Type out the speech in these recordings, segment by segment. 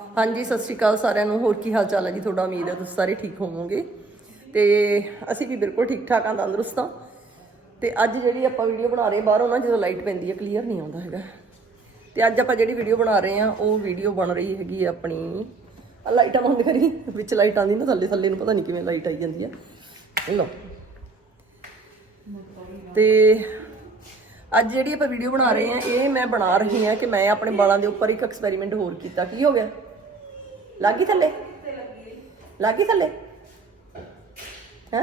ਹਾਂਜੀ, ਸਤਿ ਸ਼੍ਰੀ ਅਕਾਲ ਸਾਰਿਆਂ ਨੂੰ। ਹੋਰ ਕੀ ਹਾਲ ਚਾਲ ਹੈ ਜੀ? ਤੁਹਾਡਾ ਉਮੀਦ ਹੈ ਤੁਸੀਂ ਸਾਰੇ ਠੀਕ ਹੋਵੋਗੇ। ਤੇ ਅਸੀਂ ਵੀ ਬਿਲਕੁਲ ਠੀਕ ਠਾਕ ਆਂ ਤੰਦਰੁਸਤ ਹਾਂ। ਤੇ ਅੱਜ ਜਿਹੜੀ ਆਪਾਂ ਵੀਡੀਓ ਬਣਾ ਰਹੇ ਹਾਂ ਬਾਹਰੋਂ ਨਾ, ਜਦੋਂ ਲਾਈਟ ਪੈਂਦੀ ਹੈ, ਕਲੀਅਰ ਨਹੀਂ ਆਉਂਦਾ ਹੈਗਾ। ਤੇ ਅੱਜ ਆਪਾਂ ਜਿਹੜੀ ਵੀਡੀਓ ਬਣਾ ਰਹੇ ਹਾਂ, ਉਹ ਵੀਡੀਓ ਬਣ ਰਹੀ ਹੈਗੀ ਆਪਣੀ। ਆਹ ਲਾਈਟਾਂ ਬੰਦ ਕਰੀ। ਵਿੱਚ ਲਾਈਟ ਆਉਂਦੀ ਨਾ ਥੱਲੇ ਥੱਲੇ ਨੂੰ ਪਤਾ ਨਹੀਂ ਕਿਵੇਂ ਲਾਈਟ ਆਈ ਜਾਂਦੀ ਹੈ। ਲਓ। ਤੇ ਅੱਜ ਜਿਹੜੀ ਆਪਾਂ ਵੀਡੀਓ ਬਣਾ ਰਹੇ ਹਾਂ, ਇਹ ਮੈਂ ਬਣਾ ਰਹੀ ਹਾਂ ਕਿ ਮੈਂ ਆਪਣੇ ਵਾਲਾਂ ਦੇ ਉੱਪਰ ਇੱਕ ਐਕਸਪੈਰੀਮੈਂਟ ਹੋਰ ਕੀਤਾ। ਕੀ ਹੋ ਗਿਆ? ਲੱਗੀ ਥੱਲੇ? ਲੱਗੀ ਥੱਲੇ? ਹੈ?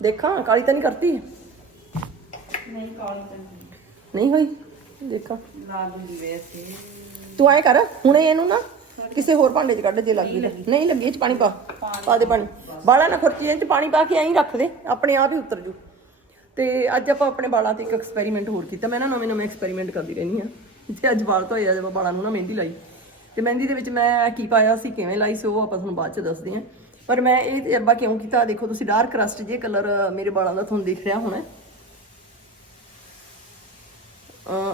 ਦੇਖਾਂ ਕਾਲੀ ਤਾਂ ਨਹੀਂ ਕਰਤੀ? ਨਹੀਂ ਕਾਲੀ ਤਾਂ ਨਹੀਂ। ਨਹੀਂ ਹੋਈ? ਦੇਖਾਂ। ਲਾ ਦੂੰਗੀ ਵੈਸੇ ਤੂੰ ਐ ਕਰ ਹੁਣੇ ਇਹਨੂੰ ਨਾ ਕਿਸੇ ਹੋਰ ਭਾਂਡੇ 'ਚ ਕੱਢ ਜੇ ਲੱਗੀ। ਨਹੀਂ ਲੱਗੀ। ਇਹ 'ਚ ਪਾਣੀ ਪਾ। ਪਾ ਦੇ ਪਾਣੀ। ਬਾਲਾ ਨਾ ਖੁਰਚੀ ਇਹ 'ਚ ਪਾਣੀ ਪਾ ਕੇ ਐਂ ਰੱਖ ਦੇ। ਆਪਣੇ ਆਪ ਹੀ ਉਤਰ ਜੂ। ਤੇ ਅੱਜ ਆਪਾਂ ਆਪਣੇ ਵਾਲਾਂ ਤੇ ਇੱਕ ਐਕਸਪੈਰੀਮੈਂਟ ਹੋਰ ਕੀਤਾ। ਮੈਂ ਨਾ ਨਵੇਂ ਨਵੇਂ ਐਕਸਪੈਰੀਮੈਂਟ ਕਰਦੀ ਰਹਿੰਦੀ ਆ ਤੇ ਅੱਜ ਵਾਲ ਧੋਏ ਆ ਵਾਲਾਂ ਨੂੰ ਨਾ ਮਹਿੰਦੀ ਲਾਈ। ਤੇ ਮਹਿੰਦੀ ਦੇ ਵਿੱਚ ਮੈਂ ਕੀ ਪਾਇਆ ਸੀ, ਕਿਵੇਂ ਲਾਈ ਸੀ ਉਹ ਆਪਾਂ ਤੁਹਾਨੂੰ ਬਾਅਦ ਚ ਦੱਸਦੇ ਹਾਂ। ਪਰ ਮੈਂ ਇਹ ਤਜਰਬਾ ਕਿਉਂ ਕੀਤਾ, ਦੇਖੋ ਤੁਸੀਂ ਡਾਰਕ ਰਸਟ ਜੇ ਕਲਰ ਮੇਰੇ ਵਾਲਾਂ ਦਾ ਤੁਹਾਨੂੰ ਦਿਖ ਰਿਹਾ ਹੋਣਾ।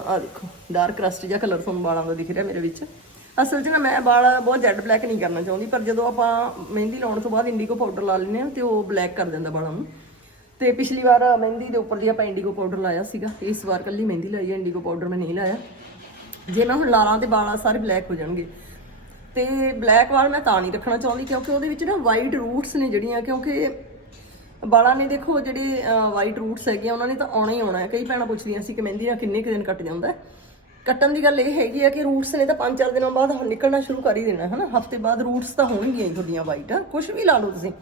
ਆ ਦੇਖੋ ਡਾਰਕ ਰਸਟ ਜਿਹਾ ਕਲਰ ਤੁਹਾਨੂੰ ਵਾਲਾਂ ਦਾ ਦਿਖ ਰਿਹਾ ਮੇਰੇ ਵਿੱਚ। ਅਸਲ 'ਚ ਨਾ ਮੈਂ ਵਾਲ ਬਹੁਤ ਜੈਡ ਬਲੈਕ ਨਹੀਂ ਕਰਨਾ ਚਾਹੁੰਦੀ, ਪਰ ਜਦੋਂ ਆਪਾਂ ਮਹਿੰਦੀ ਲਾਉਣ ਤੋਂ ਬਾਅਦ ਇੰਡੀਗੋ ਪਾਊਡਰ ਲਾ ਲੈਂਦੇ ਆ ਤੇ ਉਹ ਬਲੈਕ ਕਰ ਦਿੰਦਾ ਵਾਲਾਂ ਨੂੰ। ਤੇ ਪਿਛਲੀ ਵਾਰ ਮਹਿੰਦੀ ਦੇ ਉੱਪਰ ਜੀ ਆਪਾਂ ਇੰਡੀਗੋ ਪਾਊਡਰ ਲਾਇਆ ਸੀਗਾ, ਇਸ ਵਾਰ ਕੱਲੀ ਮਹਿੰਦੀ ਲਾਈ ਹੈ ਇੰਡੀਗੋ ਪਾਊਡਰ ਮੈਂ ਨਹੀਂ ਲਾਇਆ। ਜੇ ਮੈਂ ਹੁਣ ਲਾਲਾਂ ਤੇ ਵਾਲਾਂ ਸਾਰੇ ਬਲੈਕ ਹੋ ਜਾਣਗੇ। ਤੇ ਬਲੈਕ ਵਾਲ ਮੈਂ ਤਾਂ ਨਹੀਂ ਰੱਖਣਾ ਚਾਹੁੰਦੀ ਕਿਉਂਕਿ ਉਹਦੇ ਵਿੱਚ ਨਾ ਵਾਈਟ ਰੂਟਸ ਨੇ ਜਿਹੜੀਆਂ ਕਿਉਂਕਿ ਵਾਲਾਂ ਨੇ ਦੇਖੋ ਜਿਹੜੇ ਵਾਈਟ ਰੂਟਸ ਹੈਗੇ ਆ, ਉਹਨਾਂ ਨੇ ਤਾਂ ਆਉਣਾ ਹੀ ਆਉਣਾ ਹੈ। ਕਈ ਭੈਣਾਂ ਪੁੱਛਦੀਆਂ ਸੀ ਕਿ ਮਹਿੰਦੀ ਨਾਲ ਕਿੰਨੇ ਕੁ ਦਿਨ ਕੱਟ ਜਾਂਦਾ ਕੱਟਣ ਦੀ ਗੱਲ ਇਹ ਹੈਗੀ ਆ ਕਿ ਰੂਟਸ ਨੇ ਤਾਂ 5-4 ਦਿਨਾਂ ਬਾਅਦ ਨਿਕਲਣਾ ਸ਼ੁਰੂ ਕਰ ਹੀ ਦੇਣਾ ਹੈ ਨਾ ਹਫ਼ਤੇ ਬਾਅਦ ਰੂਟਸ ਤਾਂ ਹੋਣਗੀਆਂ ਹੀ ਤੁਹਾਡੀਆਂ ਵਾਈਟ ਕੁਝ ਵੀ ਲਾ ਲਓ ਤੁਸੀਂ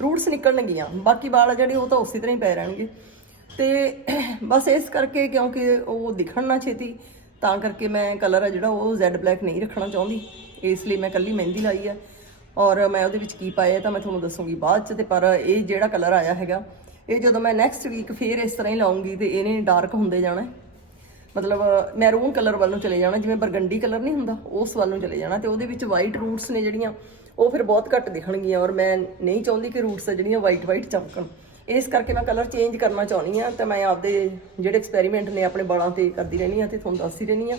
ਰੂਟਸ ਨਿਕਲਣਗੀਆਂ। ਬਾਕੀ ਵਾਲ ਆ ਜਿਹੜੇ ਉਹ ਤਾਂ ਉਸੇ ਤਰ੍ਹਾਂ ਹੀ ਪੈ ਰਹਿਣਗੇ। ਤੇ ਬਸ ਇਸ ਕਰਕੇ ਕਿਉਂਕਿ ਉਹ ਦਿਖਣ ਨਾ ਛੇਤੀ। ਤਾਂ ਕਰਕੇ ਮੈਂ ਕਲਰ ਆ ਜਿਹੜਾ ਉਹ ਜ਼ੈਡ ਬਲੈਕ ਨਹੀਂ ਰੱਖਣਾ ਚਾਹੁੰਦੀ। ਇਸ ਲਈ ਮੈਂ ਕੱਲੀ ਮਹਿੰਦੀ ਲਾਈ ਹੈ। ਔਰ ਮੈਂ ਉਹਦੇ ਵਿੱਚ ਕੀ ਪਾਇਆ ਤਾਂ ਮੈਂ ਤੁਹਾਨੂੰ ਦੱਸੂਗੀ ਬਾਅਦ ਚ ਤੇ ਪਰ ਇਹ ਜਿਹੜਾ ਕਲਰ ਆਇਆ ਹੈਗਾ, ਇਹ ਜਦੋਂ ਮੈਂ ਨੈਕਸਟ ਵੀਕ ਫੇਰ ਇਸ ਤਰ੍ਹਾਂ ਹੀ ਲਾਉਂਗੀ ਤੇ ਇਹਨੇ ਡਾਰਕ ਹੁੰਦੇ ਜਾਣਾ ਹੈ। ਮਤਲਬ ਮੈਰੂਨ ਕਲਰ ਵੱਲ ਨੂੰ ਚਲੇ ਜਾਣਾ, ਜਿਵੇਂ ਬਰਗੰਡੀ ਕਲਰ ਨਹੀਂ ਹੁੰਦਾ, ਉਸ ਵੱਲ ਨੂੰ ਚਲੇ ਜਾਣਾ ਤੇ ਉਹਦੇ ਵਿੱਚ ਵਾਈਟ ਰੂਟਸ ਨੇ ਜਿਹੜੀਆਂ, ਉਹ ਫਿਰ ਬਹੁਤ ਘੱਟ ਦਿਖਣਗੀਆਂ। ਔਰ ਮੈਂ ਨਹੀਂ ਚਾਹੁੰਦੀ ਕਿ ਰੂਟਸ ਜਿਹੜੀਆਂ ਵਾਈਟ ਵਾਈਟ ਚਮਕਣ। ਇਸ ਕਰਕੇ ਮੈਂ ਕਲਰ ਚੇਂਜ ਕਰਨਾ ਚਾਹੁੰਦੀ ਆ ਤਾਂ ਮੈਂ ਆਪਦੇ ਜਿਹੜੇ ਐਕਸਪੈਰੀਮੈਂਟ ਨੇ ਆਪਣੇ ਬਾਲਾਂ ਤੇ ਕਰਦੀ ਰਹਿਣੀ ਆ ਤੇ ਤੁਹਾਨੂੰ ਦੱਸਦੀ ਰਹਿਣੀ ਆ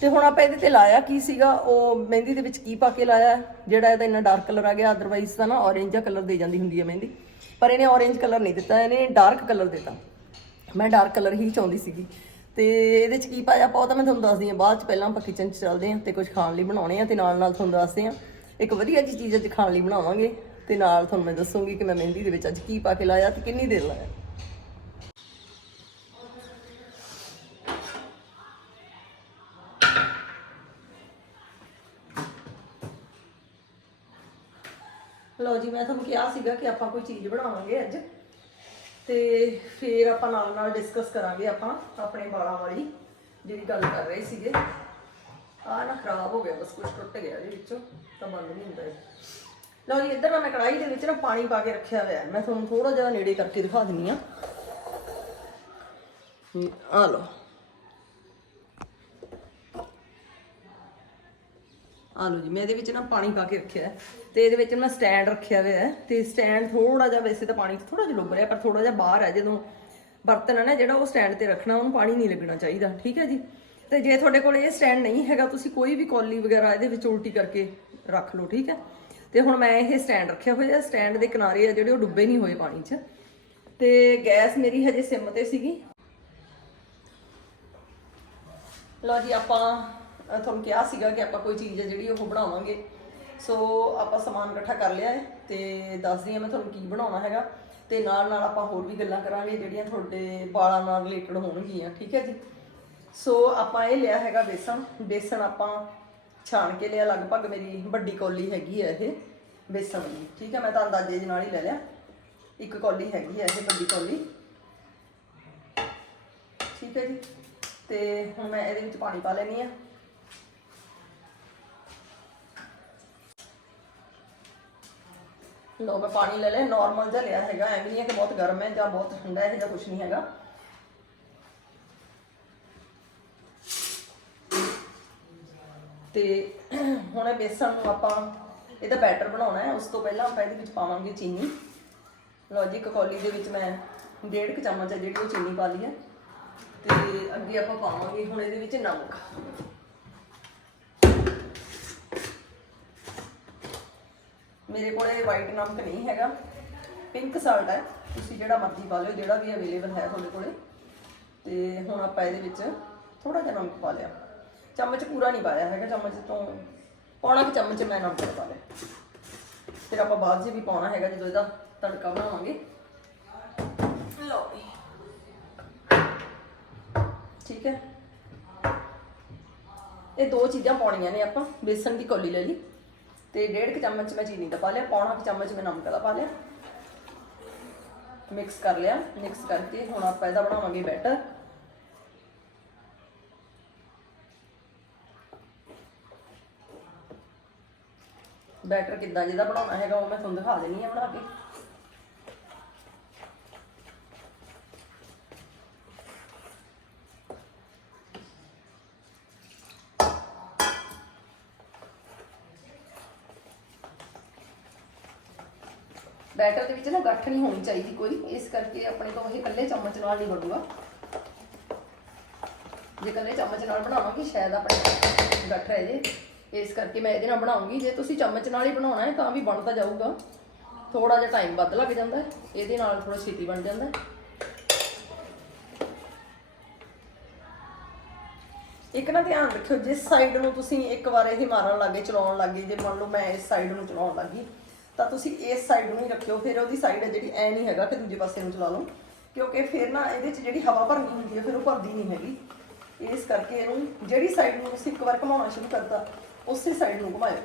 ਤੇ ਹੁਣ ਆਪਾਂ ਇਹਦੇ ਤੇ ਲਾਇਆ ਕੀ ਸੀਗਾ? ਉਹ ਮਹਿੰਦੀ ਦੇ ਵਿੱਚ ਕੀ ਪਾ ਕੇ ਲਾਇਆ? ਜਿਹੜਾ ਇਹਦਾ ਇੰਨਾ ਡਾਰਕ ਕਲਰ ਆ ਗਿਆ ਅਦਰਵਾਈਜ਼ ਤਾਂ ਨਾ orange ਜਿਹਾ ਕਲਰ ਦੇ ਜਾਂਦੀ ਹੁੰਦੀ ਹੈ ਮਹਿੰਦੀ। ਪਰ ਇਹਨੇ orange ਕਲਰ ਨਹੀਂ ਦਿੱਤਾ, ਇਹਨੇ ਡਾਰਕ ਕਲਰ ਦਿੱਤਾ। ਮੈਂ ਡਾਰਕ ਕਲਰ ਹੀ ਚਾਹੁੰਦੀ ਸੀਗੀ। ਤੇ ਇਹਦੇ ਚ ਕੀ ਪਾਇਆ ਪਾਓ ਤਾਂ ਮੈਂ ਤੁਹਾਨੂੰ ਦੱਸਦੀ ਹਾਂ, ਬਾਅਦ ਚ ਪਹਿਲਾਂ ਆਪਾਂ ਕਿਚਨ ਚ ਚੱਲਦੇ ਹਾਂ ਤੇ ਕੁਝ ਖਾਣ ਲਈ ਬਣਾਉਣੇ ਆ ਤੇ ਨਾਲ ਨਾਲ ਤੁਹਾਨੂੰ ਦੱਸਦੇ ਹਾਂ। ਇੱਕ ਵਧੀਆ ਜੀ ਚੀਜ਼ ਅੱਜ ਖਾਣ ਲਈ ਬਣਾਵਾਂਗੇ। ਤੇ ਨਾਲ ਤੁਹਾਨੂੰ ਮੈਂ ਦੱਸੂਗੀ ਕਿ ਮੈਂ ਮਹਿੰਦੀ ਦੇ ਵਿੱਚ ਅੱਜ ਕੀ ਪਾ ਕੇ ਲਾਇਆ ਤੇ ਕਿੰਨੀ ਦੇਰ ਲਾਇਆ। ਲਓ ਜੀ, ਮੈਂ ਤੁਹਾਨੂੰ ਕਿਹਾ ਸੀਗਾ ਕਿ ਆਪਾਂ ਕੋਈ ਚੀਜ਼ ਬਣਾਵਾਂਗੇ ਅੱਜ। ਤੇ ਫਿਰ ਆਪਾਂ ਨਾਲ ਨਾਲ ਡਿਸਕਸ ਕਰਾਂਗੇ ਆਪਾਂ ਆਪਣੇ ਵਾਲਾਂ ਵਾਲੀ ਜਿਹੜੀ ਗੱਲ ਕਰ ਰਹੇ ਸੀਗੇ। ਆ ਨਾ ਖਰਾਬ ਹੋ ਗਿਆ, ਬਸ ਕੁਝ ਟੁੱਟ ਗਿਆ ਇਹਦੇ ਵਿੱਚੋਂ, ਤਾਂ ਬੰਦ ਨਹੀਂ ਹੁੰਦਾ ਇਹ। ਲਓ ਜੀ, ਇੱਧਰ ਨਾ ਮੈਂ ਕੜਾਈ ਦੇ ਵਿੱਚ ਨਾ ਪਾਣੀ ਪਾ ਕੇ ਰੱਖਿਆ ਹੋਇਆ ਮੈਂ ਤੁਹਾਨੂੰ ਥੋੜਾ ਜਿਹਾ ਨੇੜੇ ਕਰਕੇ ਦਿਖਾ ਦਿੰਨੀ ਆ ਆ ਲਓ। ਆ ਲਓ ਜੀ, ਮੈਂ ਇਹਦੇ ਵਿੱਚ ਨਾ ਪਾਣੀ ਪਾ ਕੇ ਰੱਖਿਆ ਤੇ ਇਹਦੇ ਵਿੱਚ ਮੈਂ ਸਟੈਂਡ ਰੱਖਿਆ ਹੋਇਆ ਤੇ ਸਟੈਂਡ ਥੋੜਾ ਜਿਹਾ ਵੈਸੇ ਤਾਂ ਪਾਣੀ ਥੋੜਾ ਜਿਹਾ ਡੁੱਬ ਰਿਹਾ, ਪਰ ਥੋੜਾ ਜਿਹਾ ਬਾਹਰ ਹੈ। ਜਦੋਂ ਬਰਤਨ ਹੈ ਨਾ, ਜਿਹੜਾ ਉਹ ਸਟੈਂਡ ਤੇ ਰੱਖਣਾ, ਉਹਨੂੰ ਪਾਣੀ ਨਹੀਂ ਲੱਗਣਾ ਚਾਹੀਦਾ, ਠੀਕ ਹੈ ਜੀ? ਤੇ ਜੇ ਤੁਹਾਡੇ ਕੋਲ ਇਹ ਸਟੈਂਡ ਨਹੀਂ ਹੈਗਾ, ਤੁਸੀਂ ਕੋਈ ਵੀ ਕੌਲੀ ਵਗੈਰਾ ਇਹਦੇ ਵਿੱਚ ਉਲਟੀ ਕਰਕੇ ਰੱਖ ਲਓ, ਠੀਕ ਹੈ? ਤੇ ਹੁਣ ਮੈਂ ਇਹ ਸਟੈਂਡ ਰੱਖਿਆ ਹੋਇਆ ਸਟੈਂਡ ਦੇ ਕਿਨਾਰੇ ਆ ਜਿਹੜੇ ਉਹ ਡੁੱਬੇ ਨਹੀਂ ਹੋਏ ਪਾਣੀ 'ਚ। ਤੇ ਗੈਸ ਮੇਰੀ ਹਜੇ ਸਿਮ ਤੇ ਸੀਗੀ। ਲਓ ਜੀ, ਆਪਾਂ ਤੁਹਾਨੂੰ ਕਿਹਾ ਸੀਗਾ ਕਿ ਆਪਾਂ ਕੋਈ ਚੀਜ਼ ਹੈ ਜਿਹੜੀ ਉਹ ਬਣਾਵਾਂਗੇ। ਸੋ ਆਪਾਂ ਸਮਾਨ ਇਕੱਠਾ ਕਰ ਲਿਆ ਹੈ ਤੇ ਦੱਸਦੀ ਹਾਂ ਮੈਂ ਤੁਹਾਨੂੰ ਕੀ ਬਣਾਉਣਾ ਹੈਗਾ। ਤੇ ਨਾਲ ਨਾਲ ਆਪਾਂ ਹੋਰ ਵੀ ਗੱਲਾਂ ਕਰਾਂਗੇ ਜਿਹੜੀਆਂ ਤੁਹਾਡੇ ਵਾਲਾਂ ਨਾਲ ਰਿਲੇਟਡ ਹੋਣਗੀਆਂ, ਠੀਕ ਹੈ ਜੀ? ਸੋ ਆਪਾਂ ਇਹ ਲਿਆ ਹੈਗਾ ਬੇਸਣ। ਬੇਸਣ ਆਪਾਂ ਛਾਣ ਕੇ ਲਿਆ ਲਗਭਗ ਮੇਰੀ ਵੱਡੀ ਕੌਲੀ ਹੈਗੀ ਹੈ ਇਹ, ਬੇਸਣ ਦੀ। ਠੀਕ ਹੈ ਮੈਂ ਤਾਂ ਅੰਦਾਜ਼ੇ ਦੇ ਨਾਲ ਹੀ ਲੈ ਲਿਆ। ਇੱਕ ਕੌਲੀ ਹੈਗੀ ਹੈ ਇਹ ਵੱਡੀ ਕੌਲੀ। ਠੀਕ ਹੈ ਜੀ। ਤੇ ਹੁਣ ਮੈਂ ਇਹਦੇ ਵਿੱਚ ਪਾਣੀ ਪਾ ਲੈਣੀ ਆ। ਲੋ ਮੈਂ ਪਾਣੀ ਲੈ ਲਿਆ। ਨਾਰਮਲ ਜਿਹਾ ਲਿਆ ਹੈਗਾ। ਐਵੇਂ ਨਹੀਂ ਹੈ ਕਿ ਬਹੁਤ ਗਰਮ ਹੈ ਜਾਂ ਬਹੁਤ ਠੰਡਾ ਹੈ ਜਾਂ ਕੁਝ ਨਹੀਂ ਹੈਗਾ। ਤੇ ਹੁਣ ਇਹ ਬੇਸਣ ਨੂੰ ਆਪਾਂ ਇਹਦਾ ਬੈਟਰ ਬਣਾਉਣਾ ਹੈ, ਉਸ ਤੋਂ ਪਹਿਲਾਂ ਆਪਾਂ ਇਹਦੇ ਵਿੱਚ ਪਾਵਾਂਗੇ ਚੀਨੀ। ਲਓ ਜੀ ਕਕੌਲੀ ਦੇ ਵਿੱਚ ਮੈਂ ਡੇਢ ਕ ਚਮਚ ਹੈ ਜਿਹੜੀ ਉਹ ਚੀਨੀ ਪਾ ਲਈ ਹੈ। ਤੇ ਅੱਗੇ ਆਪਾਂ ਪਾਵਾਂਗੇ ਹੁਣ ਇਹਦੇ ਵਿੱਚ ਨਮਕ। ਮੇਰੇ ਕੋਲੇ ਵਾਈਟ ਨਮਕ ਨਹੀਂ ਹੈਗਾ ਪਿੰਕ ਸਾਲਟ ਹੈ, ਤੁਸੀਂ ਜਿਹੜਾ ਮਰਜ਼ੀ ਪਾ ਲਿਓ, ਜਿਹੜਾ ਵੀ ਅਵੇਲੇਬਲ ਹੈ ਤੁਹਾਡੇ ਕੋਲੇ। ਤੇ ਹੁਣ ਆਪਾਂ ਇਹਦੇ ਵਿੱਚ ਥੋੜਾ ਜਿਹਾ ਨਮਕ ਪਾ ਲਿਆ। ਚਮਚ ਪੂਰਾ ਨਹੀਂ ਪਾਇਆ ਹੈਗਾ, ਚਮਚ ਤੋਂ ਪੌਣਾ ਕੁ ਚਮਚ ਮੈਂ ਨਮਕ ਪਾ ਲਿਆ ਫਿਰ ਆਪਾਂ ਬਾਅਦ 'ਚ ਵੀ ਪਾਉਣਾ ਹੈਗਾ, ਜਦੋਂ ਇਹਦਾ ਤੜਕਾ ਬਣਾਵਾਂਗੇ। ਲਓ ਜੀ। ਠੀਕ ਹੈ। ਇਹ ਦੋ ਚੀਜ਼ਾਂ ਪਾਉਣੀਆਂ ਨੇ ਆਪਾਂ, ਬੇਸਣ ਦੀ ਕੌਲੀ ਲੈ ਲਈ, ਤੇ ਡੇਢ ਕੁ ਚਮਚ ਮੈਂ ਚੀਨੀ ਦਾ ਪਾ ਲਿਆ, ਪੌਣਾ ਕੁ ਚਮਚ ਮੈਂ ਨਮਕ ਦਾ ਪਾ ਲਿਆ। ਮਿਕਸ ਕਰ ਲਿਆ, ਮਿਕਸ ਕਰਕੇ ਹੁਣ ਆਪਾਂ ਇਹਦਾ ਬਣਾਵਾਂਗੇ ਬੈਟਰ। ਬੈਟਰ ਕਿੱਦਾਂ ਜਿਹਦਾ ਬਣਾਉਣਾ ਹੈਗਾ ਉਹ ਮੈਂ ਤੁਹਾਨੂੰ ਦਿਖਾ ਦੇਣੀ ਹੈ ਬਣਾ ਕੇ। ਬੈਟਰ ਦੇ ਵਿੱਚ ਨਾ ਗੱਠ ਨਹੀਂ ਹੋਣੀ ਚਾਹੀਦੀ ਕੋਈ, ਇਸ ਕਰਕੇ ਆਪਣੇ ਤੋਂ ਇਹ ਇਕੱਲੇ ਚਮਚ ਨਾਲ ਨਹੀਂ ਬਣੂਗਾ। ਜੇ ਇਕੱਲੇ ਚਮਚ ਨਾਲ ਬਣਾਵਾਂਗੇ, ਸ਼ਾਇਦ ਆਪਣੇ ਗੱਠ ਰਹਿ ਜੇ। ਇਸ ਕਰਕੇ ਮੈਂ ਇਹਦੇ ਨਾਲ ਬਣਾਉਂਗੀ। ਜੇ ਤੁਸੀਂ ਚਮਚ ਨਾਲ ਹੀ ਬਣਾਉਣਾ ਹੈ, ਤਾਂ ਵੀ ਬਣਦਾ ਜਾਊਗਾ। ਥੋੜਾ ਜਿਹਾ ਟਾਈਮ ਵੱਧ ਲੱਗ ਜਾਂਦਾ ਹੈ। ਇਹਦੇ ਨਾਲ ਥੋੜਾ ਛੇਤੀ ਬਣ ਜਾਂਦਾ ਹੈ। ਇੱਕ ਨਾ ਧਿਆਨ ਰੱਖਿਓ, ਜਿਸ ਸਾਈਡ ਨੂੰ ਤੁਸੀਂ ਇੱਕ ਵਾਰ ਇਹ ਮਾਰਨ ਲੱਗੇ ਚਲਾਉਣ ਲੱਗੇ ਜੇ ਮੰਨ ਲਓ ਮੈਂ ਇਸ ਸਾਈਡ ਨੂੰ ਚਲਾਉਣ ਲੱਗੀ ਤਾਂ ਤੁਸੀਂ ਇਸ ਸਾਈਡ ਨੂੰ ਹੀ ਰੱਖਿਓ। ਫਿਰ ਉਹਦੀ ਸਾਈਡ ਹੈ ਜਿਹੜੀ ਐ ਨਹੀਂ ਹੈਗਾ ਕਿ ਦੂਜੇ ਪਾਸੇ ਨੂੰ ਚਲਾ ਲਓ। ਕਿਉਂਕਿ ਫਿਰ ਨਾ ਇਹਦੇ 'ਚ ਜਿਹੜੀ ਹਵਾ ਭਰਨੀ ਹੁੰਦੀ ਹੈ, ਫਿਰ ਉਹ ਭਰਦੀ ਨਹੀਂ ਹੈਗੀ। ਇਸ ਕਰਕੇ ਇਹਨੂੰ ਜਿਹੜੀ ਸਾਈਡ ਨੂੰ ਤੁਸੀਂ ਇੱਕ ਵਾਰ ਘੁਮਾਉਣਾ ਸ਼ੁਰੂ ਕਰਤਾ ਉਸੇ ਸਾਈਡ ਨੂੰ ਘੁਮਾਇਓ।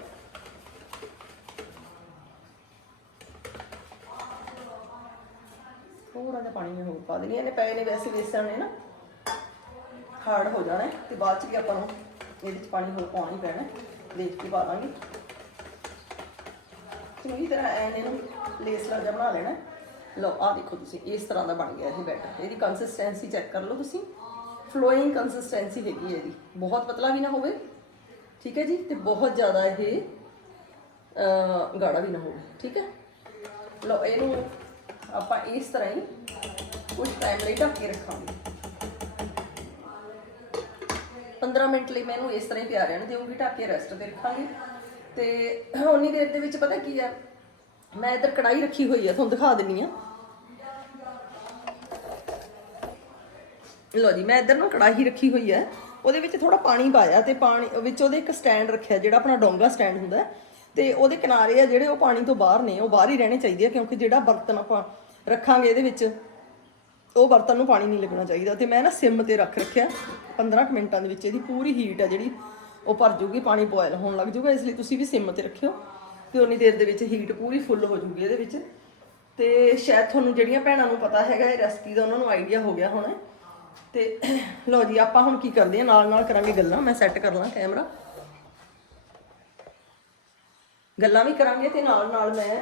ਥੋੜਾ ਜਿਹਾ ਪਾਣੀ ਹੋਰ ਪਾ ਦੇਣੀ ਇਹਨੇ ਪਏ ਨੇ ਵੈਸੇ ਵੇਸਣ ਨੇ ਨਾ। ਹਾਰਡ ਹੋ ਜਾਣਾ ਹੈ ਤੇ ਬਾਅਦ ਚ ਵੀ ਆਪਾਂ ਨੂੰ ਇਹਦੇ ਚ ਪਾਣੀ ਹੋਰ ਪਾਉਣਾ ਹੀ ਪੈਣਾ ਹੈ। ਦੇਖ ਕੇ ਪਾ ਦਾਂਗੇ। ਚੰਗੀ ਤਰ੍ਹਾਂ ਐਨ ਇਹਨੂੰ ਲੇਸ ਲਾਜਾ ਬਣਾ ਲੈਣਾ ਲਓ, ਆਹ ਦੇਖੋ ਤੁਸੀਂ, ਇਸ ਤਰ੍ਹਾਂ ਦਾ ਬਣ ਗਿਆ ਇਹ ਬੈਟਰ ਇਹਦੀ ਕੰਸਿਸਟੈਂਸੀ ਚੈੱਕ ਕਰ ਲਓ ਤੁਸੀਂ। ਫਲੋਇੰਗ ਕੰਸਿਸਟੈਂਸੀ ਹੈਗੀ ਹੈ ਇਹਦੀ। ਬਹੁਤ ਪਤਲਾ ਵੀ ਨਾ ਹੋਵੇ। ਠੀਕ ਹੈ ਜੀ? ਤੇ ਬਹੁਤ ਜ਼ਿਆਦਾ ਇਹ ਗਾੜਾ ਵੀ ਨਾ ਹੋਵੇ, ਠੀਕ ਹੈ? ਲਓ, ਇਹਨੂੰ ਆਪਾਂ ਇਸ ਤਰ੍ਹਾਂ ਹੀ ਕੁਝ ਟਾਈਮ ਲਈ ਢੱਕ ਕੇ ਰੱਖਾਂਗੇ। 15 ਮਿੰਟ ਲਈ ਮੈਂ ਇਹਨੂੰ ਇਸ ਤਰ੍ਹਾਂ ਹੀ ਪਿਆ ਰਹਿਣ ਦੇਵਾਂਗੀ ਢੱਕ ਕੇ ਰੈਸਟ ਤੇ ਰੱਖਾਂਗੇ। ਤੇ ਉਨੀ ਦੇਰ ਦੇ ਵਿੱਚ ਪਤਾ ਕੀ ਹੈ ਮੈਂ ਇੱਧਰ ਕੜਾਈ ਰੱਖੀ ਹੋਈ ਹੈ ਤੁਹਾਨੂੰ ਦਿਖਾ ਦਿੰਨੀ ਆ। ਲੋ ਜੀ, ਮੈਂ ਇੱਧਰ ਨਾ ਕੜਾਹੀ ਰੱਖੀ ਹੋਈ ਹੈ ਉਹਦੇ ਵਿੱਚ ਥੋੜਾ ਪਾਣੀ ਪਾਇਆ ਤੇ ਪਾਣੀ ਵਿੱਚ ਉਹਦੇ ਇੱਕ ਸਟੈਂਡ ਰੱਖਿਆ ਜਿਹੜਾ ਆਪਣਾ ਡੋਂਗਾ ਸਟੈਂਡ ਹੁੰਦਾ ਹੈ, ਤੇ ਉਹਦੇ ਕਿਨਾਰੇ ਆ ਜਿਹੜੇ ਉਹ ਪਾਣੀ ਤੋਂ ਬਾਹਰ ਨੇ ਉਹ ਬਾਹਰ ਹੀ ਰਹਿਣੇ ਚਾਹੀਦੇ ਆ ਕਿਉਂਕਿ ਜਿਹੜਾ ਬਰਤਨ ਆਪਾਂ ਰੱਖਾਂਗੇ ਇਹਦੇ ਵਿੱਚ ਉਹ ਬਰਤਨ ਨੂੰ ਪਾਣੀ ਨਹੀਂ ਲੱਗਣਾ ਚਾਹੀਦਾ। ਤੇ ਮੈਂ ਨਾ ਸਿਮ ਤੇ ਰੱਖ ਰੱਖਿਆ 15 ਕੁ ਮਿੰਟਾਂ ਦੇ ਵਿੱਚ ਇਹਦੀ ਪੂਰੀ ਹੀਟ ਹੈ ਜਿਹੜੀ ਉਹ ਭਰ ਜੂਗੀ ਪਾਣੀ ਬੋਇਲ ਹੋਣ ਲੱਗ ਜੂਗਾ ਇਸ ਲਈ ਤੁਸੀਂ ਵੀ ਸਿਮ ਤੇ ਰੱਖਿਓ। ਤੇ ਉਨੀ ਦੇਰ ਦੇ ਵਿੱਚ ਹੀਟ ਪੂਰੀ ਫੁੱਲ ਹੋ ਜੂਗੀ ਇਹਦੇ ਵਿੱਚ। ਤੇ ਸ਼ਾਇਦ ਤੁਹਾਨੂੰ ਜਿਹੜੀਆਂ ਭੈਣਾਂ ਨੂੰ ਪਤਾ ਹੈਗਾ ਇਹ ਰੈਸਪੀ ਦਾ ਉਹਨਾਂ ਨੂੰ ਆਈਡੀਆ ਹੋ ਗਿਆ ਹੋਣਾ ਤੇ ਲਓ ਜੀ, ਆਪਾਂ ਹੁਣ ਕੀ ਕਰਦੇ ਹਾਂ ਨਾਲ ਨਾਲ ਕਰਾਂਗੇ ਗੱਲਾਂ, ਮੈਂ ਸੈੱਟ ਕਰ ਲਾਂ ਕੈਮਰਾ ਗੱਲਾਂ ਵੀ ਕਰਾਂਗੇ ਤੇ ਨਾਲ ਨਾਲ ਮੈਂ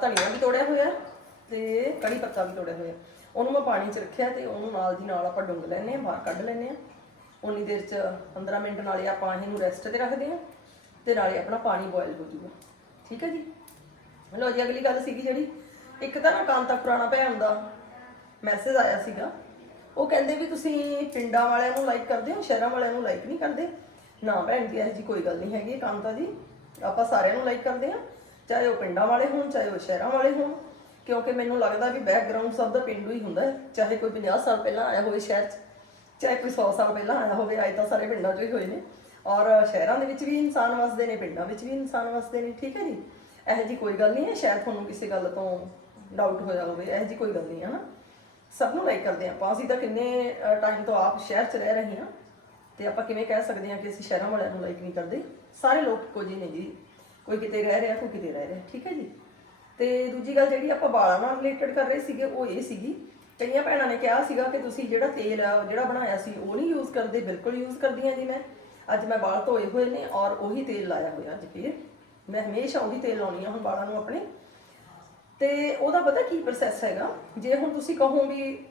ਧਨੀਆ ਵੀ ਤੋੜਿਆ ਹੋਇਆ ਤੇ ਕੜੀ ਪੱਤਾ ਵੀ ਤੋੜਿਆ ਹੋਇਆ। ਉਹਨੂੰ ਮੈਂ ਪਾਣੀ 'ਚ ਰੱਖਿਆ ਤੇ ਉਹਨੂੰ ਨਾਲ ਦੀ ਨਾਲ ਆਪਾਂ ਡੁੰਗ ਲੈਨੇ ਆ, ਬਾਹਰ ਕੱਢ ਲੈਨੇ ਆ। ਉਨੀ ਦੇਰ 'ਚ 15 ਮਿੰਟ ਨਾਲੇ ਆਪਾਂ ਇਹਨੂੰ ਰੈਸਟ ਤੇ ਰੱਖਦੇ ਆ ਤੇ ਨਾਲੇ ਆਪਣਾ ਪਾਣੀ ਬੋਇਲ ਹੋ ਜੂਗਾ ਠੀਕ ਹੈ ਜੀ? ਲਓ ਜੀ, ਅਗਲੀ ਗੱਲ ਸੀਗੀ ਜਿਹੜੀ, ਇੱਕ ਤਾਂ ਨਾ ਕਾਂਤਾ ਪੁਰਾਣਾ ਭੈਣ ਦਾ ਮੈਸੇਜ ਆਇਆ ਸੀਗਾ। ਉਹ ਕਹਿੰਦੇ ਵੀ ਤੁਸੀਂ ਪਿੰਡਾਂ ਵਾਲਿਆਂ ਨੂੰ ਲਾਈਕ ਕਰਦੇ ਹੋ, ਸ਼ਹਿਰਾਂ ਵਾਲਿਆਂ ਨੂੰ ਲਾਈਕ ਨਹੀਂ ਕਰਦੇ। ਨਾ ਭੈਣ ਜੀ, ਇਹੋ ਜੀ ਕੋਈ ਗੱਲ ਨਹੀਂ ਹੈਗੀ ਕਾਂਤਾ ਜੀ ਆਪਾਂ ਸਾਰਿਆਂ ਨੂੰ ਲਾਈਕ ਕਰਦੇ ਆ ਚਾਹੇ ਉਹ ਪਿੰਡਾਂ ਵਾਲੇ ਹੋਣ, ਚਾਹੇ ਉਹ ਸ਼ਹਿਰਾਂ ਵਾਲੇ ਹੋਣ। ਕਿਉਂਕਿ ਮੈਨੂੰ ਲੱਗਦਾ ਵੀ ਬੈਕਗ੍ਰਾਉਂਡ ਸਭ ਦਾ ਪਿੰਡੂ ਹੀ ਹੁੰਦਾ ਹੈ। ਚਾਹੇ ਕੋਈ 50 ਸਾਲ ਪਹਿਲਾਂ ਆਇਆ ਹੋਵੇ ਸ਼ਹਿਰ 'ਚ, ਚਾਹੇ ਕੋਈ 100 ਸਾਲ ਪਹਿਲਾਂ ਆਇਆ ਹੋਵੇ ਆਏ ਤਾਂ ਸਾਰੇ ਪਿੰਡਾਂ 'ਚੋਂ ਹੀ ਹੋਏ ਨੇ। ਔਰ ਸ਼ਹਿਰਾਂ ਦੇ ਵਿੱਚ ਵੀ ਇਨਸਾਨ ਵਸਦੇ ਨੇ, ਪਿੰਡਾਂ ਵਿੱਚ ਵੀ ਇਨਸਾਨ ਵਸਦੇ ਨੇ, ਠੀਕ ਹੈ ਜੀ? ਇਹੋ ਜੀ ਕੋਈ ਗੱਲ ਨਹੀਂ ਹੈ, ਸ਼ਾਇਦ ਤੁਹਾਨੂੰ ਕਿਸੇ ਗੱਲ ਤੋਂ ਡਾਊਟ ਹੋਇਆ ਹੋਵੇ, ਇਹੋ ਜੀ ਕੋਈ ਗੱਲ ਨਹੀਂ ਹੈ ਨਾ। ਸਭ ਨੂੰ ਲਾਈਕ ਕਰਦੇ ਹਾਂ। ਆਪਾਂ ਅਸੀਂ ਤਾਂ ਕਿੰਨੇ ਟਾਈਮ ਤੋਂ ਆਪ ਸ਼ਹਿਰ 'ਚ ਰਹਿ ਰਹੇ ਹਾਂ ਤੇ ਆਪਾਂ ਕਿਵੇਂ ਕਹਿ ਸਕਦੇ ਹਾਂ ਕਿ ਅਸੀਂ ਸ਼ਹਿਰਾਂ ਵਾਲਿਆਂ ਨੂੰ ਲਾਈਕ ਨਹੀਂ ਕਰਦੇ। ਸਾਰੇ ਲੋਕ ਇੱਕੋ ਜਿਹੇ ਨੇ ਜੀ। ਕੋਈ ਕਿਤੇ ਰਹਿ ਰਿਹਾ, ਕੋਈ ਕਿਤੇ ਰਹਿ ਰਿਹਾ। ਠੀਕ ਹੈ ਜੀ? ਤੇ ਦੂਜੀ ਗੱਲ ਜਿਹੜੀ ਆਪਾਂ ਵਾਲਾਂ ਨਾਲ ਰਿਲੇਟਡ ਕਰ ਰਹੇ ਸੀਗੇ, ਉਹ ਇਹ ਸੀਗੀ। ਕਈਆਂ ਭੈਣਾਂ ਨੇ ਕਿਹਾ ਸੀਗਾ ਕਿ ਤੁਸੀਂ ਜਿਹੜਾ ਤੇਲ ਜਿਹੜਾ ਬਣਾਇਆ ਸੀ, ਉਹ ਨਹੀਂ ਯੂਜ਼ ਕਰਦੇ। ਬਿਲਕੁਲ ਯੂਜ਼ ਕਰਦੀ ਹਾਂ ਜੀ ਮੈਂ। ਅੱਜ ਮੈਂ ਵਾਲ ਧੋਏ ਹੋਏ ਨੇ ਔਰ ਉਹੀ ਤੇਲ ਲਾਇਆ ਹੋਇਆ ਅੱਜ ਫਿਰ। ਮੈਂ ਹਮੇਸ਼ਾ ਉਹੀ ਤੇਲ ਲਾਉਣੀ ਆ ਹੁਣ ਵਾਲਾਂ ਨੂੰ ਆਪਣੇ। ਤੇ ਉਹਦਾ ਪਤਾ ਕੀ ਪ੍ਰੋਸੈਸ ਹੈਗਾ? ਜੇ ਹੁਣ ਤੁਸੀਂ ਕਹੋ ਵੀ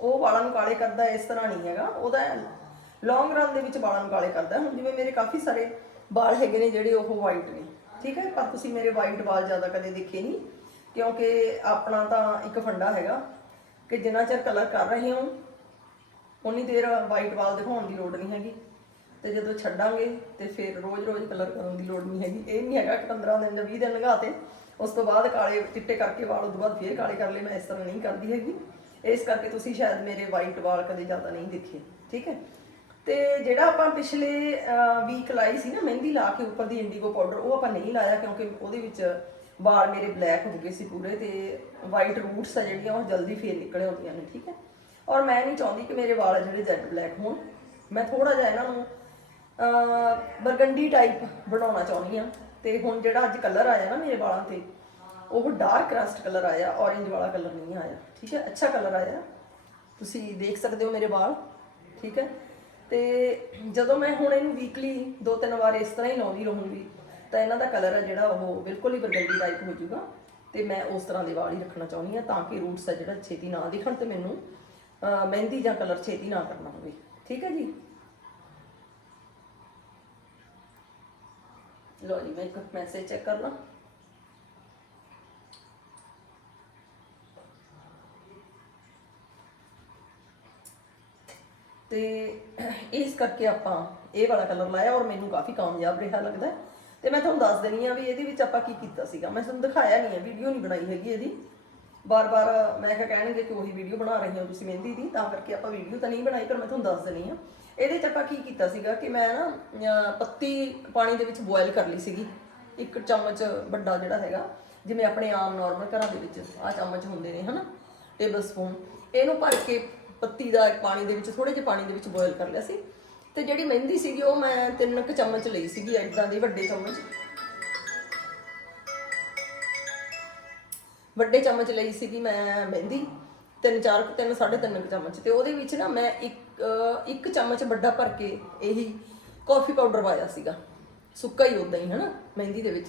ਉਹ ਵਾਲਾਂ ਨੂੰ ਕਾਲੇ ਕਰਦਾ, ਇਸ ਤਰ੍ਹਾਂ ਨਹੀਂ ਹੈਗਾ। ਉਹਦਾ ਲੌਂਗ ਰਨ ਦੇ ਵਿੱਚ ਵਾਲਾਂ ਨੂੰ ਕਾਲੇ ਕਰਦਾ। ਹੁਣ ਜਿਵੇਂ ਮੇਰੇ ਕਾਫੀ ਸਾਰੇ ਵਾਲ ਹੈਗੇ ਨੇ ਜਿਹੜੇ ਉਹ ਵਾਈਟ ਨੇ। ਠੀਕ ਹੈ? ਪਰ ਤੁਸੀਂ ਮੇਰੇ ਵਾਈਟ ਵਾਲ ਜ਼ਿਆਦਾ ਕਦੇ ਦੇਖੇ ਨਹੀਂ? ਕਿਉਂਕਿ ਆਪਣਾ ਤਾਂ ਇੱਕ ਫੰਡਾ ਹੈਗਾ ਕਿ ਜਿੰਨਾ ਚਿਰ ਕਲਰ ਕਰ ਰਹੇ ਹੋ, ਉਨੀ ਦੇਰ ਵਾਈਟ ਵਾਲ ਦਿਖਾਉਣ ਦੀ ਲੋੜ ਨਹੀਂ ਹੈਗੀ। ਤੇ ਜਦੋਂ ਛੱਡਾਂਗੇ ਤੇ ਫਿਰ ਰੋਜ਼-ਰੋਜ਼ ਕਲਰ ਕਰਨ ਦੀ ਲੋੜ ਨਹੀਂ ਹੈਗੀ। ਇਹ ਨਹੀਂ ਹੈਗਾ ਕਿ 15 ਦਿਨ ਜਾਂ 20 ਦਿਨ ਲਗਾਤੇ ਉਸ ਤੋਂ ਬਾਅਦ ਕਾਲੇ ਚਿੱਟੇ ਕਰਕੇ ਵਾਲ, ਉਸ ਤੋਂ ਬਾਅਦ ਫੇਰ ਕਾਲੇ ਕਰ ਲਏ, ਮੈਂ ਇਸ ਤਰ੍ਹਾਂ ਨਹੀਂ ਕਰਦੀ ਹੈਗੀ। ਇਸ ਕਰਕੇ ਤੁਸੀਂ ਸ਼ਾਇਦ ਮੇਰੇ ਵਾਈਟ ਵਾਲ ਕਦੇ ਜ਼ਿਆਦਾ ਨਹੀਂ ਦੇਖੇ, ਠੀਕ ਹੈ? ਤੇ ਜਿਹੜਾ ਆਪਾਂ ਪਿਛਲੇ ਵੀਕ ਲਾਈ ਸੀ ਨਾ, ਮਹਿੰਦੀ ਲਾ ਕੇ ਉੱਪਰ ਦੀ ਇੰਡੀਗੋ ਪਾਊਡਰ ਉਹ ਆਪਾਂ ਨਹੀਂ ਲਾਇਆ ਕਿਉਂਕਿ ਉਹਦੇ ਵਿੱਚ ਵਾਲ ਮੇਰੇ ਬਲੈਕ ਹੋ ਗਏ ਸੀ ਪੂਰੇ ਤੇ ਵਾਈਟ ਰੂਟਸ ਆ ਜਿਹੜੀਆਂ, ਉਹ ਜਲਦੀ ਫੇਰ ਨਿਕਲ ਹੁੰਦੀਆਂ ਨੇ, ਠੀਕ ਹੈ? ਔਰ ਮੈਂ ਨਹੀਂ ਚਾਹੁੰਦੀ ਕਿ ਮੇਰੇ ਵਾਲ ਜਿਹੜੇ ਜੈਡ ਬਲੈਕ ਹੋਣ। ਮੈਂ ਥੋੜਾ ਜਿਹਾ ਇਹਨਾਂ ਨੂੰ ਬਰਗੰਡੀ ਟਾਈਪ ਬਣਾਉਣਾ ਚਾਹੁੰਦੀ ਆ ਤੇ ਹੁਣ ਜਿਹੜਾ ਅੱਜ ਕਲਰ ਆਇਆ ਨਾ ਮੇਰੇ ਵਾਲਾਂ ਤੇ, ਉਹ ਡਾਰਕ ਰਸਟ ਕਲਰ ਆਇਆ ਔਰੇਂਜ ਵਾਲਾ ਕਲਰ ਨਹੀਂ ਆਇਆ, ਠੀਕ ਹੈ? ਅੱਛਾ ਕਲਰ ਆਇਆ। ਤੁਸੀਂ ਦੇਖ ਸਕਦੇ ਹੋ ਮੇਰੇ ਵਾਲ, ਠੀਕ ਹੈ? ਤੇ ਜਦੋਂ ਮੈਂ ਹੁਣ ਇਹਨੂੰ ਵੀਕਲੀ ਦੋ ਤਿੰਨ ਵਾਰ ਇਸ ਤਰ੍ਹਾਂ ਹੀ ਲਾਉਂਦੀ ਰਹੂੰਗੀ, ਤਾਂ ਇਹਨਾਂ ਦਾ ਕਲਰ ਹੈ ਜਿਹੜਾ ਉਹ ਬਿਲਕੁਲ ਹੀ ਬਰਗੰਡੀ ਟਾਈਪ ਹੋ ਜਾਊਗਾ ਤੇ ਮੈਂ ਉਸ ਤਰ੍ਹਾਂ ਦੇ ਵਾਲ ਹੀ ਰੱਖਣਾ ਚਾਹੁੰਦੀ ਹਾਂ ਤਾਂ ਕਿ ਰੂਟਸ ਆ ਜਿਹੜਾ ਛੇਤੀ ਨਾ ਦਿਖਣ ਤੇ ਮੈਨੂੰ ਮਹਿੰਦੀ ਜਾਂ ਕਲਰ ਛੇਤੀ ਨਾ ਕਰਨਾ ਹੋਵੇ, ਠੀਕ ਹੈ ਜੀ? ਲੋ ਜੀ, ਮੈਂ ਇੱਕ ਮੈਸੇਜ ਚੈੱਕ ਕਰ ਲਾਂ। ਤੇ ਇਸ ਕਰਕੇ ਆਪਾਂ ਇਹ ਵਾਲਾ ਕਲਰ ਲਾਇਆ ਔਰ ਮੈਨੂੰ ਕਾਫੀ ਕਾਮਯਾਬ ਰਿਹਾ ਲੱਗਦਾ। ਹੈ। ਤੇ ਮੈਂ ਤੁਹਾਨੂੰ ਦੱਸ ਦੇਣੀ ਆ ਵੀ ਇਹਦੇ ਵਿੱਚ ਆਪਾਂ ਕੀ ਕੀਤਾ ਸੀਗਾ। ਮੈਂ ਤੁਹਾਨੂੰ ਦਿਖਾਇਆ ਨਹੀਂ ਹੈ ਵੀਡੀਓ ਨਹੀਂ ਬਣਾਈ ਹੈਗੀ ਇਹਦੀ। ਬਾਰ-ਬਾਰ ਮੈਂ ਕਿਹਾ ਕਹਿਣਗੇ ਕਿ ਉਹੀ ਵੀਡੀਓ ਬਣਾ ਰਹੇ ਹੋ ਤੁਸੀਂ ਮਹਿੰਦੀ ਦੀ, ਤਾਂ ਕਰਕੇ ਆਪਾਂ ਵੀਡੀਓ ਤਾਂ ਨਹੀਂ ਬਣਾਈ, ਪਰ ਮੈਂ ਤੁਹਾਨੂੰ ਦੱਸ ਦੇਣੀ ਆ ਇਹਦੇ 'ਚ ਆਪਾਂ ਕੀ ਕੀਤਾ ਸੀਗਾ ਕਿ ਮੈਂ ਨਾ ਅਹ, ਪੱਤੀ ਪਾਣੀ ਦੇ ਵਿੱਚ ਬੋਇਲ ਕਰ ਲਈ ਸੀਗੀ। ਇੱਕ ਚਮਚ ਵੱਡਾ ਜਿਹੜਾ ਹੈਗਾ ਜਿਵੇਂ ਆਪਣੇ ਆਮ ਨਾਰਮਲ ਘਰਾਂ ਦੇ ਵਿੱਚ ਆ ਚਮਚ ਹੁੰਦੇ ਨੇ ਹਨਾ ਟੇਬਲ ਸਪੂਨ ਇਹਨੂੰ ਭਰ ਕੇ ਪੱਤੀ ਦਾ ਪਾਣੀ ਦੇ ਵਿੱਚ ਥੋੜੇ ਜਿਹੇ ਪਾਣੀ ਦੇ ਵਿੱਚ ਬੋਇਲ ਕਰ ਲਿਆ ਸੀ। ਤੇ ਜਿਹੜੀ ਮਹਿੰਦੀ ਸੀਗੀ ਉਹ ਮੈਂ ਤਿੰਨ ਕੁ ਚਮਚ ਲਈ ਸੀਗੀ ਐਦਾਂ ਦੇ ਵੱਡੇ ਚਮਚ। ਵੱਡੇ ਚਮਚ ਲਈ ਸੀਗੀ ਮੈਂ ਮਹਿੰਦੀ ਤਿੰਨ ਚਾਰ ਕੁ- ਤਿੰਨ ਸਾਢੇ ਤਿੰਨ ਕੁ ਚਮਚ। ਤੇ ਉਹਦੇ ਵਿੱਚ ਨਾ ਮੈਂ ਇੱਕ ਇੱਕ ਚਮਚ ਵੱਡਾ ਭਰ ਕੇ ਇਹੀ ਕਾਫੀ ਪਾਊਡਰ ਪਾਇਆ ਸੀਗਾ। ਸੁੱਕਾ ਹੀ ਉਦਾਂ ਹੀ, ਹਨਾ, ਮਹਿੰਦੀ ਦੇ ਵਿੱਚ।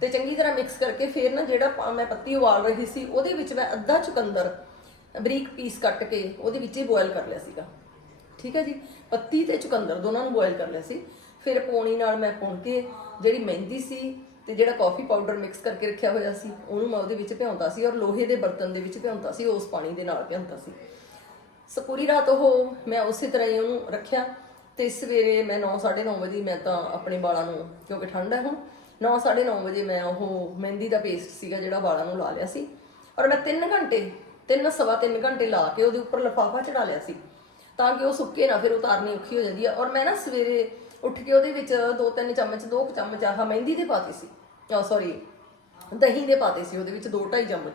ਤੇ ਚੰਗੀ ਤਰ੍ਹਾਂ ਮਿਕਸ ਕਰਕੇ ਫਿਰ ਨਾ ਜਿਹੜਾ ਪਾ- ਮੈਂ ਪੱਤੀ ਉਬਾਲ ਰਹੀ ਸੀ, ਉਹਦੇ ਵਿੱਚ ਮੈਂ ਅੱਧਾ ਚੁਕੰਦਰ ਬਰੀਕ ਪੀਸ ਕੱਟ ਕੇ ਉਹਦੇ ਵਿੱਚ ਹੀ ਬੋਇਲ ਕਰ ਲਿਆ ਸੀਗਾ। ਠੀਕ ਹੈ ਜੀ? ਪੱਤੀ ਤੇ ਚੁਕੰਦਰ ਦੋਨਾਂ ਨੂੰ ਬੋਇਲ ਕਰ ਲਿਆ ਸੀ। ਫਿਰ ਪੌਣੀ ਨਾਲ ਮੈਂ ਪੁਣ ਕੇ ਜਿਹੜੀ ਮਹਿੰਦੀ ਸੀ ਤੇ ਜਿਹੜਾ ਕਾਫੀ ਪਾਊਡਰ ਮਿਕਸ ਕਰਕੇ ਰੱਖਿਆ ਹੋਇਆ ਸੀ, ਉਹਨੂੰ ਮੈਂ ਉਹਦੇ ਵਿੱਚ ਭਿਉਂਤਾ ਸੀ ਔਰ ਲੋਹੇ ਦੇ ਬਰਤਨ ਦੇ ਵਿੱਚ ਭਿਉਂਦਾ ਸੀ, ਉਸ ਪਾਣੀ ਦੇ ਨਾਲ ਭਿਉਂਤਾ ਸੀ। ਸੋ ਪੂਰੀ ਰਾਤ ਉਹ, ਮੈਂ ਉਸੇ ਤਰ੍ਹਾਂ ਹੀ ਉਹਨੂੰ ਰੱਖਿਆ ਤੇ ਸਵੇਰੇ ਮੈਂ 9:30 ਵਜੇ ਮੈਂ ਤਾਂ ਆਪਣੇ ਵਾਲਾਂ ਨੂੰ, ਕਿਉਂਕਿ ਠੰਡ ਹੈ ਹੁਣ 9:30 ਵਜੇ ਮੈਂ ਉਹ ਮਹਿੰਦੀ ਦਾ ਪੇਸਟ ਸੀਗਾ ਜਿਹੜਾ ਵਾਲਾਂ ਨੂੰ ਲਾ ਲਿਆ ਸੀ। ਔਰ ਮੈਂ 3 ਘੰਟੇ 3 ਸਵਾ 3 ਘੰਟੇ ਲਾ ਕੇ ਉਹਦੇ ਉੱਪਰ ਲਫਾਫਾ ਚੜਾ ਲਿਆ ਸੀ, ਤਾਂ ਕਿ ਉਹ ਸੁੱਕੇ ਨਾ, ਫਿਰ ਉਤਾਰਨੀ ਔਖੀ ਹੋ ਜਾਂਦੀ ਹੈ ਔਰ ਮੈਂ ਨਾ ਸਵੇਰੇ ਉੱਠ ਕੇ ਉਹਦੇ ਵਿੱਚ ਦੋ, ਤਿੰਨ ਚਮਚ, ਦੋ ਕੁ ਚਮਚ ਆਹ ਮਹਿੰਦੀ ਦੇ ਪਾਤੀ ਸੀ ਆ ਸੌਰੀ ਦਹੀਂ ਦੇ ਪਾਤੇ ਸੀ, ਉਹਦੇ ਵਿੱਚ ਦੋ ਢਾਈ ਚਮਚ,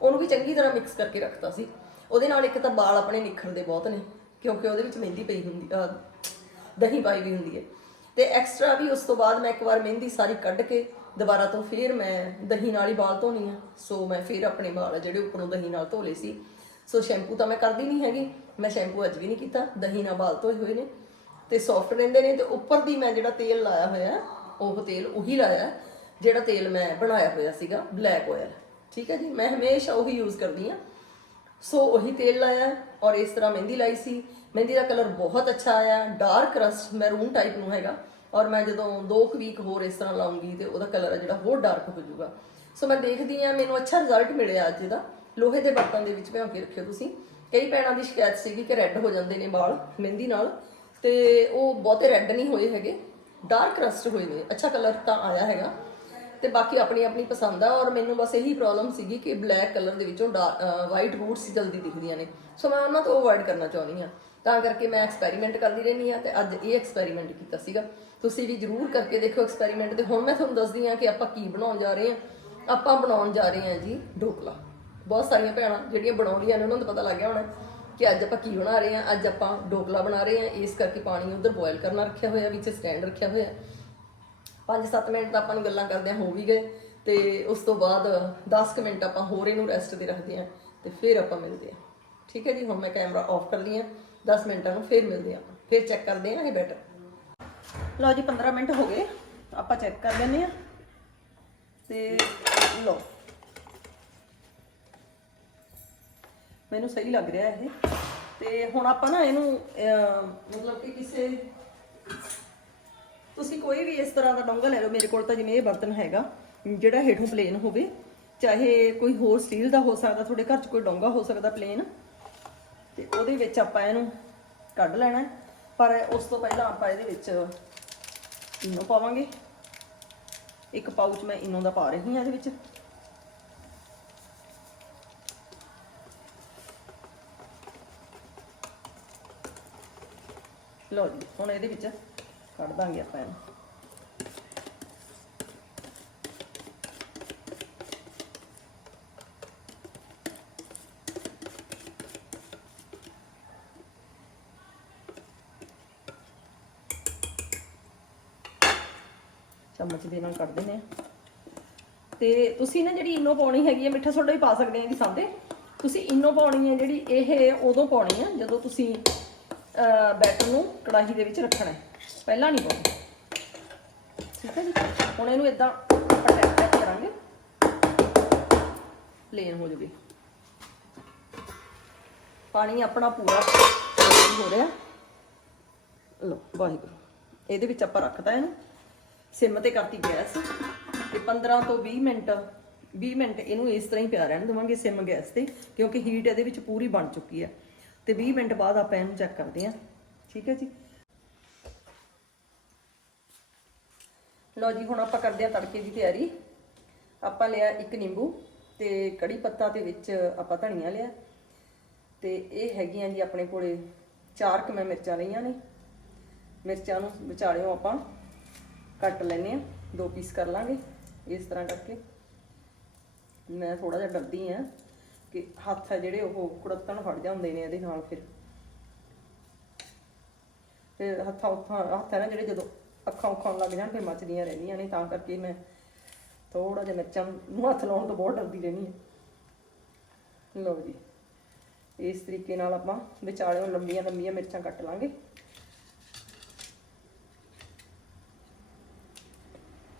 ਉਹਨੂੰ ਵੀ ਚੰਗੀ ਤਰ੍ਹਾਂ ਮਿਕਸ ਕਰਕੇ ਰੱਖਤਾ ਸੀ। ਉਹਦੇ ਨਾਲ ਇੱਕ ਤਾਂ ਵਾਲ ਆਪਣੇ ਨਿਖਰਦੇ ਬਹੁਤ ਨੇ ਕਿਉਂਕਿ ਉਹਦੇ ਵਿੱਚ ਮਹਿੰਦੀ ਪਈ ਹੁੰਦੀ ਅਹ, ਦਹੀਂ ਪਾਈ ਵੀ ਹੁੰਦੀ ਹੈ। ਤੇ ਐਕਸਟਰਾ ਵੀ ਉਸ ਤੋਂ ਬਾਅਦ ਮੈਂ ਇੱਕ ਵਾਰ ਮਹਿੰਦੀ ਸਾਰੀ ਕੱਢ ਕੇ ਦੁਬਾਰਾ ਤੋਂ ਫਿਰ ਮੈਂ ਦਹੀਂ ਨਾਲ ਹੀ ਵਾਲ ਧੋਣੀ ਆ। ਸੋ ਮੈਂ ਫਿਰ ਆਪਣੇ ਵਾਲ ਜਿਹੜੇ ਉੱਪਰੋਂ ਦਹੀਂ ਨਾਲ ਧੋ ਲਏ ਸੀ। ਸੋ ਸ਼ੈਂਪੂ ਤਾਂ ਮੈਂ ਕਰਦੀ ਨਹੀਂ ਹੈਗੀ ਮੈਂ ਸ਼ੈਂਪੂ ਅੱਜ ਵੀ ਨਹੀਂ ਕੀਤਾ ਦਹੀਂ ਨਾਲ ਵਾਲ ਧੋਏ ਹੋਏ ਨੇ। ਤੇ ਸੌਫਟ ਰਹਿੰਦੇ ਨੇ ਤੇ ਉੱਪਰ ਦੀ ਮੈਂ ਜਿਹੜਾ ਤੇਲ ਲਾਇਆ ਹੋਇਆ ਉਹ ਤੇਲ ਉਹੀ ਲਾਇਆ ਜਿਹੜਾ ਤੇਲ ਮੈਂ ਬਣਾਇਆ ਹੋਇਆ ਸੀਗਾ ਬਲੈਕ ਆਇਲ ਠੀਕ ਹੈ ਜੀ ਮੈਂ ਹਮੇਸ਼ਾ ਉਹੀ ਯੂਜ਼ ਕਰਦੀ ਆ ਸੋ ਉਹੀ ਤੇਲ ਲਾਇਆ ਔਰ ਇਸ ਤਰ੍ਹਾਂ ਮਹਿੰਦੀ ਲਾਈ ਸੀ ਮਹਿੰਦੀ ਦਾ ਕਲਰ ਬਹੁਤ ਅੱਛਾ ਆਇਆ ਡਾਰਕ ਰਸਟ ਮੈਰੂਨ ਟਾਈਪ ਨੂੰ ਹੈਗਾ ਔਰ ਮੈਂ ਜਦੋਂ ਦੋ ਕੁ ਵੀਕ ਹੋਰ ਇਸ ਤਰ੍ਹਾਂ ਲਾਉਂਗੀ ਤੇ ਉਹਦਾ ਕਲਰ ਜਿਹੜਾ ਹੋਰ ਡਾਰਕ ਹੋ ਜਾਊਗਾ ਸੋ ਮੈਂ ਦੇਖਦੀ ਆ ਮੈਨੂੰ ਅੱਛਾ ਰਿਜ਼ਲਟ ਮਿਲਿਆ ਅੱਜ ਦਾ ਲੋਹੇ ਦੇ ਬਰਤਨ ਦੇ ਵਿੱਚ ਭਿਓ ਕੇ ਰੱਖਿਓ ਤੁਸੀਂ ਕਈ ਭੈਣਾਂ ਦੀ ਸ਼ਿਕਾਇਤ ਸੀਗੀ ਕਿ ਰੈੱਡ ਹੋ ਜਾਂਦੇ ਨੇ ਵਾਲ ਮਹਿੰਦੀ ਨਾਲ ਤੇ ਉਹ ਬਹੁਤੇ ਰੈੱਡ ਨਹੀਂ ਹੋਏ ਹੈਗੇ ਡਾਰਕ ਰਸਟ ਹੋਏ ਨੇ ਅੱਛਾ ਕਲਰ ਤਾਂ ਆਇਆ ਹੈਗਾ ਤੇ ਬਾਕੀ ਆਪਣੀ ਆਪਣੀ ਪਸੰਦ ਆ ਔਰ ਮੈਨੂੰ ਬਸ ਇਹੀ ਪ੍ਰੋਬਲਮ ਸੀਗੀ ਕਿ ਬਲੈਕ ਕਲਰ ਦੇ ਵਿੱਚੋਂ ਵਾਈਟ ਰੂਟਸ ਜਲਦੀ ਦਿਖਦੀਆਂ ਨੇ। ਸੋ ਮੈਂ ਉਹਨਾਂ ਤੋਂ ਅਵੋਇਡ ਕਰਨਾ ਚਾਹੁੰਦੀ ਆ। ਤਾਂ ਕਰਕੇ ਮੈਂ ਐਕਸਪੈਰੀਮੈਂਟ ਕਰਦੀ ਰਹਿੰਦੀ ਆ ਤੇ ਅੱਜ ਇਹ ਐਕਸਪੈਰੀਮੈਂਟ ਕੀਤਾ ਸੀਗਾ। ਤੁਸੀਂ ਵੀ ਜਰੂਰ ਕਰਕੇ ਦੇਖੋ ਐਕਸਪੈਰੀਮੈਂਟ ਤੇ। ਹੁਣ ਮੈਂ ਤੁਹਾਨੂੰ ਦੱਸਦੀ ਆ ਕਿ ਆਪਾਂ ਕੀ ਬਣਾਉਣ ਜਾ ਰਹੇ ਆ। ਆਪਾਂ ਬਣਾਉਣ ਜਾ ਰਹੇ ਆ ਜੀ ਢੋਕਲਾ। ਬਹੁਤ ਸਾਰੀਆਂ ਭੈਣਾਂ ਜਿਹੜੀਆਂ ਬਣਾਉਂਦੀਆਂ ਨੇ, ਉਹਨਾਂ ਨੂੰ ਪਤਾ ਲੱਗ ਗਿਆ ਹੋਣਾ ਕਿ ਅੱਜ ਆਪਾਂ ਕੀ ਬਣਾ ਰਹੇ ਆ। ਅੱਜ ਆਪਾਂ ਢੋਕਲਾ ਬਣਾ ਰਹੇ ਆ। ਇਸ ਕਰਕੇ ਪਾਣੀ ਉਧਰ ਬੋਇਲ ਕਰਨਾ ਰੱਖਿਆ ਹੋਇਆ, ਵਿੱਚ ਸਟੈਂਡ ਰੱਖਿਆ ਹੋਇਆ। 5-7 ਮਿੰਟ ਤਾਂ ਆਪਾਂ ਨੂੰ ਗੱਲਾਂ ਕਰਦਿਆਂ ਹੋ ਵੀ ਗਏ ਤੇ ਉਸ ਤੋਂ ਬਾਅਦ 10 ਕੁ ਮਿੰਟ ਆਪਾਂ ਹੋਰ ਇਹਨੂੰ ਰੈਸਟ ਤੇ ਰੱਖਦੇ ਹਾਂ ਤੇ ਫਿਰ ਆਪਾਂ ਮਿਲਦੇ ਹਾਂ। ਠੀਕ ਹੈ ਜੀ, ਹੁਣ ਮੈਂ ਕੈਮਰਾ ਆਫ ਕਰ ਲਈ ਆ 10 ਮਿੰਟਾਂ ਨੂੰ ਫਿਰ ਮਿਲਦੇ ਹਾਂ ਫਿਰ ਚੈੱਕ ਕਰਦੇ ਆਂ ਇਹ ਬੈਟਰ ਲਓ ਜੀ 15 ਮਿੰਟ ਹੋ ਗਏ। ਆਪਾਂ ਚੈੱਕ ਕਰ ਲੈਂਦੇ ਹਾਂ। ਤੇ ਲਓ। ਮੈਨੂੰ ਸਹੀ ਲੱਗ ਰਿਹਾ ਇਹ। ਤੇ ਹੁਣ ਆਪਾਂ ਨਾ ਇਹਨੂੰ ਮਤਲਬ ਕਿ ਕਿਸੇ ਤੁਸੀਂ ਕੋਈ ਵੀ ਇਸ ਤਰ੍ਹਾਂ ਦਾ ਡੋਂਗਾ ਲੈ ਲਓ, ਮੇਰੇ ਕੋਲ ਤਾਂ ਜਿਵੇਂ ਇਹ ਬਰਤਨ ਹੈਗਾ, ਜਿਹੜਾ ਹੇਠੋਂ ਪਲੇਨ ਹੋਵੇ, ਚਾਹੇ ਕੋਈ ਹੋਰ ਸਟੀਲ ਦਾ ਹੋ ਸਕਦਾ, ਤੁਹਾਡੇ ਘਰ 'ਚ ਕੋਈ ਡੋਂਗਾ ਹੋ ਸਕਦਾ ਪਲੇਨ ਤੇ ਉਹਦੇ ਵਿੱਚ ਆਪਾਂ ਇਹਨੂੰ ਕੱਢ ਲੈਣਾ ਪਰ ਉਸ ਤੋਂ ਪਹਿਲਾਂ ਆਪਾਂ ਇਹਦੇ ਵਿੱਚ ਇਨੋ ਪਾਵਾਂਗੇ। ਇੱਕ ਪਾਊਚ ਮੈਂ ਇਨੋ ਦਾ ਪਾ ਰਹੀ ਹਾਂ ਇਹਦੇ ਵਿੱਚ। ਲਓ ਜੀ, ਹੁਣ ਇਹਦੇ ਵਿੱਚ ਕੱਢ ਦਾਂਗੇ ਆਪਾਂ ਇਹਨੂੰ। ਚਮਚ ਦੇ ਨਾਲ ਕੱਢ ਦਿੰਦੇ ਆ। ਤੇ ਤੁਸੀਂ ਨਾ ਜਿਹੜੀ ਇਨੋ ਪਾਉਣੀ ਹੈਗੀ ਹੈ ਮਿੱਠਾ ਸੋਡਾ ਵੀ ਪਾ ਸਕਦੇ ਆ ਇਹਦੀ ਸਾਂਦੇ ਤੁਸੀਂ ਇਨੋ ਪਾਉਣੀ ਹੈ ਜਿਹੜੀ ਇਹ ਉਦੋਂ ਪਾਉਣੀ ਹੈ ਜਦੋਂ ਤੁਸੀਂ ਬੈਟਰ ਨੂੰ ਕੜਾਹੀ ਦੇ ਵਿੱਚ ਰੱਖਣਾ ਹੈ। ਪਹਿਲਾਂ ਨਹੀਂ ਪਾਉਣੀ। ਠੀਕ ਹੈ ਜੀ? ਹੁਣ ਇਹਨੂੰ ਇਦਾਂ ਅਟੈਚ ਕਰਾਂਗੇ। ਪਲੇਨ ਹੋ ਜਾਵੇ। ਪਾਣੀ ਆਪਣਾ ਪੂਰਾ ਹੋ ਰਿਹਾ। ਲੋ ਵਾਹਿਗੁਰੂ। ਇਹਦੇ ਵਿੱਚ ਆਪਾਂ ਰੱਖਦਾ ਇਹਨੂੰ। ਸਿਮ ਤੇ ਕਰਤੀ ਗੈਸ। ਤੇ 15 ਤੋਂ 20 ਮਿੰਟ 20 ਮਿੰਟ ਇਹਨੂੰ ਇਸ ਤਰ੍ਹਾਂ ਹੀ ਪਿਆ ਰਹਿਣ ਦੇਵਾਂਗੇ ਸਿਮ ਗੈਸ ਤੇ, ਕਿਉਂਕਿ ਹੀਟ ਇਹਦੇ ਵਿੱਚ ਪੂਰੀ ਬਣ ਚੁੱਕੀ ਹੈ। ਤੇ 20 ਮਿੰਟ ਬਾਅਦ ਆਪਾਂ ਇਹਨੂੰ ਚੈੱਕ ਕਰਦੇ ਹਾਂ। ਠੀਕ ਹੈ ਜੀ? ਲਓ ਜੀ, ਹੁਣ ਆਪਾਂ ਕਰਦੇ ਹਾਂ ਤੜਕੇ ਦੀ ਤਿਆਰੀ। ਆਪਾਂ ਲਿਆ ਇੱਕ ਨਿੰਬੂ ਤੇ ਕੜੀ ਪੱਤਾ ਤੇ ਵਿੱਚ ਆਪਾਂ ਧਨੀਆ ਲਿਆ। ਤੇ ਇਹ ਹੈਗੀਆਂ ਜੀ ਆਪਣੇ ਕੋਲੇ ਚਾਰ ਕੁ ਮੈਂ ਮਿਰਚਾਂ ਲਈਆਂ ਨੇ। ਮਿਰਚਾਂ ਨੂੰ ਵਿਚਾਲਿਓ ਆਪਾਂ, ਕੱਟ ਲੈਨੇ ਆ ਦੋ ਪੀਸ ਕਰ ਲਾਂਗੇ ਇਸ ਤਰ੍ਹਾਂ ਕਰਕੇ। ਮੈਂ ਥੋੜਾ ਜਿਹਾ ਡਰਦੀ ਆ ਕਿ ਹੱਥ ਆ ਜਿਹੜੇ ਉਹ ਕੁੜੱਤਣ ਫੜ ਜਾਂਦੇ ਨੇ ਇਹਦੇ ਨਾਲ ਫਿਰ। ਫਿਰ ਹੱਥਾਂ ਉੱਥਾਂ ਹੱਥ ਹੈ ਨਾ ਜਿਹੜੇ ਜਦੋਂ ਅੱਖਾਂ ਉੱਖਾਂ ਲੱਗ ਜਾਣ, ਫਿਰ ਮੱਚਦੀਆਂ ਰਹਿੰਦੀਆਂ ਨੇ, ਤਾਂ ਕਰਕੇ ਮੈਂ ਥੋੜਾ ਜਿਹਾ ਮਿਰਚਾਂ ਨੂੰ ਹੱਥ ਲਾਉਣ ਤੋਂ ਬਹੁਤ ਡਰਦੀ ਰਹਿੰਦੀ ਹਾਂ। ਲਓ ਜੀ, ਇਸ ਤਰੀਕੇ ਨਾਲ ਆਪਾਂ ਵਿਚਾਲੇ ਲੰਬੀਆਂ ਲੰਬੀਆਂ ਮਿਰਚਾਂ ਕੱਟ ਲਾਂਗੇ।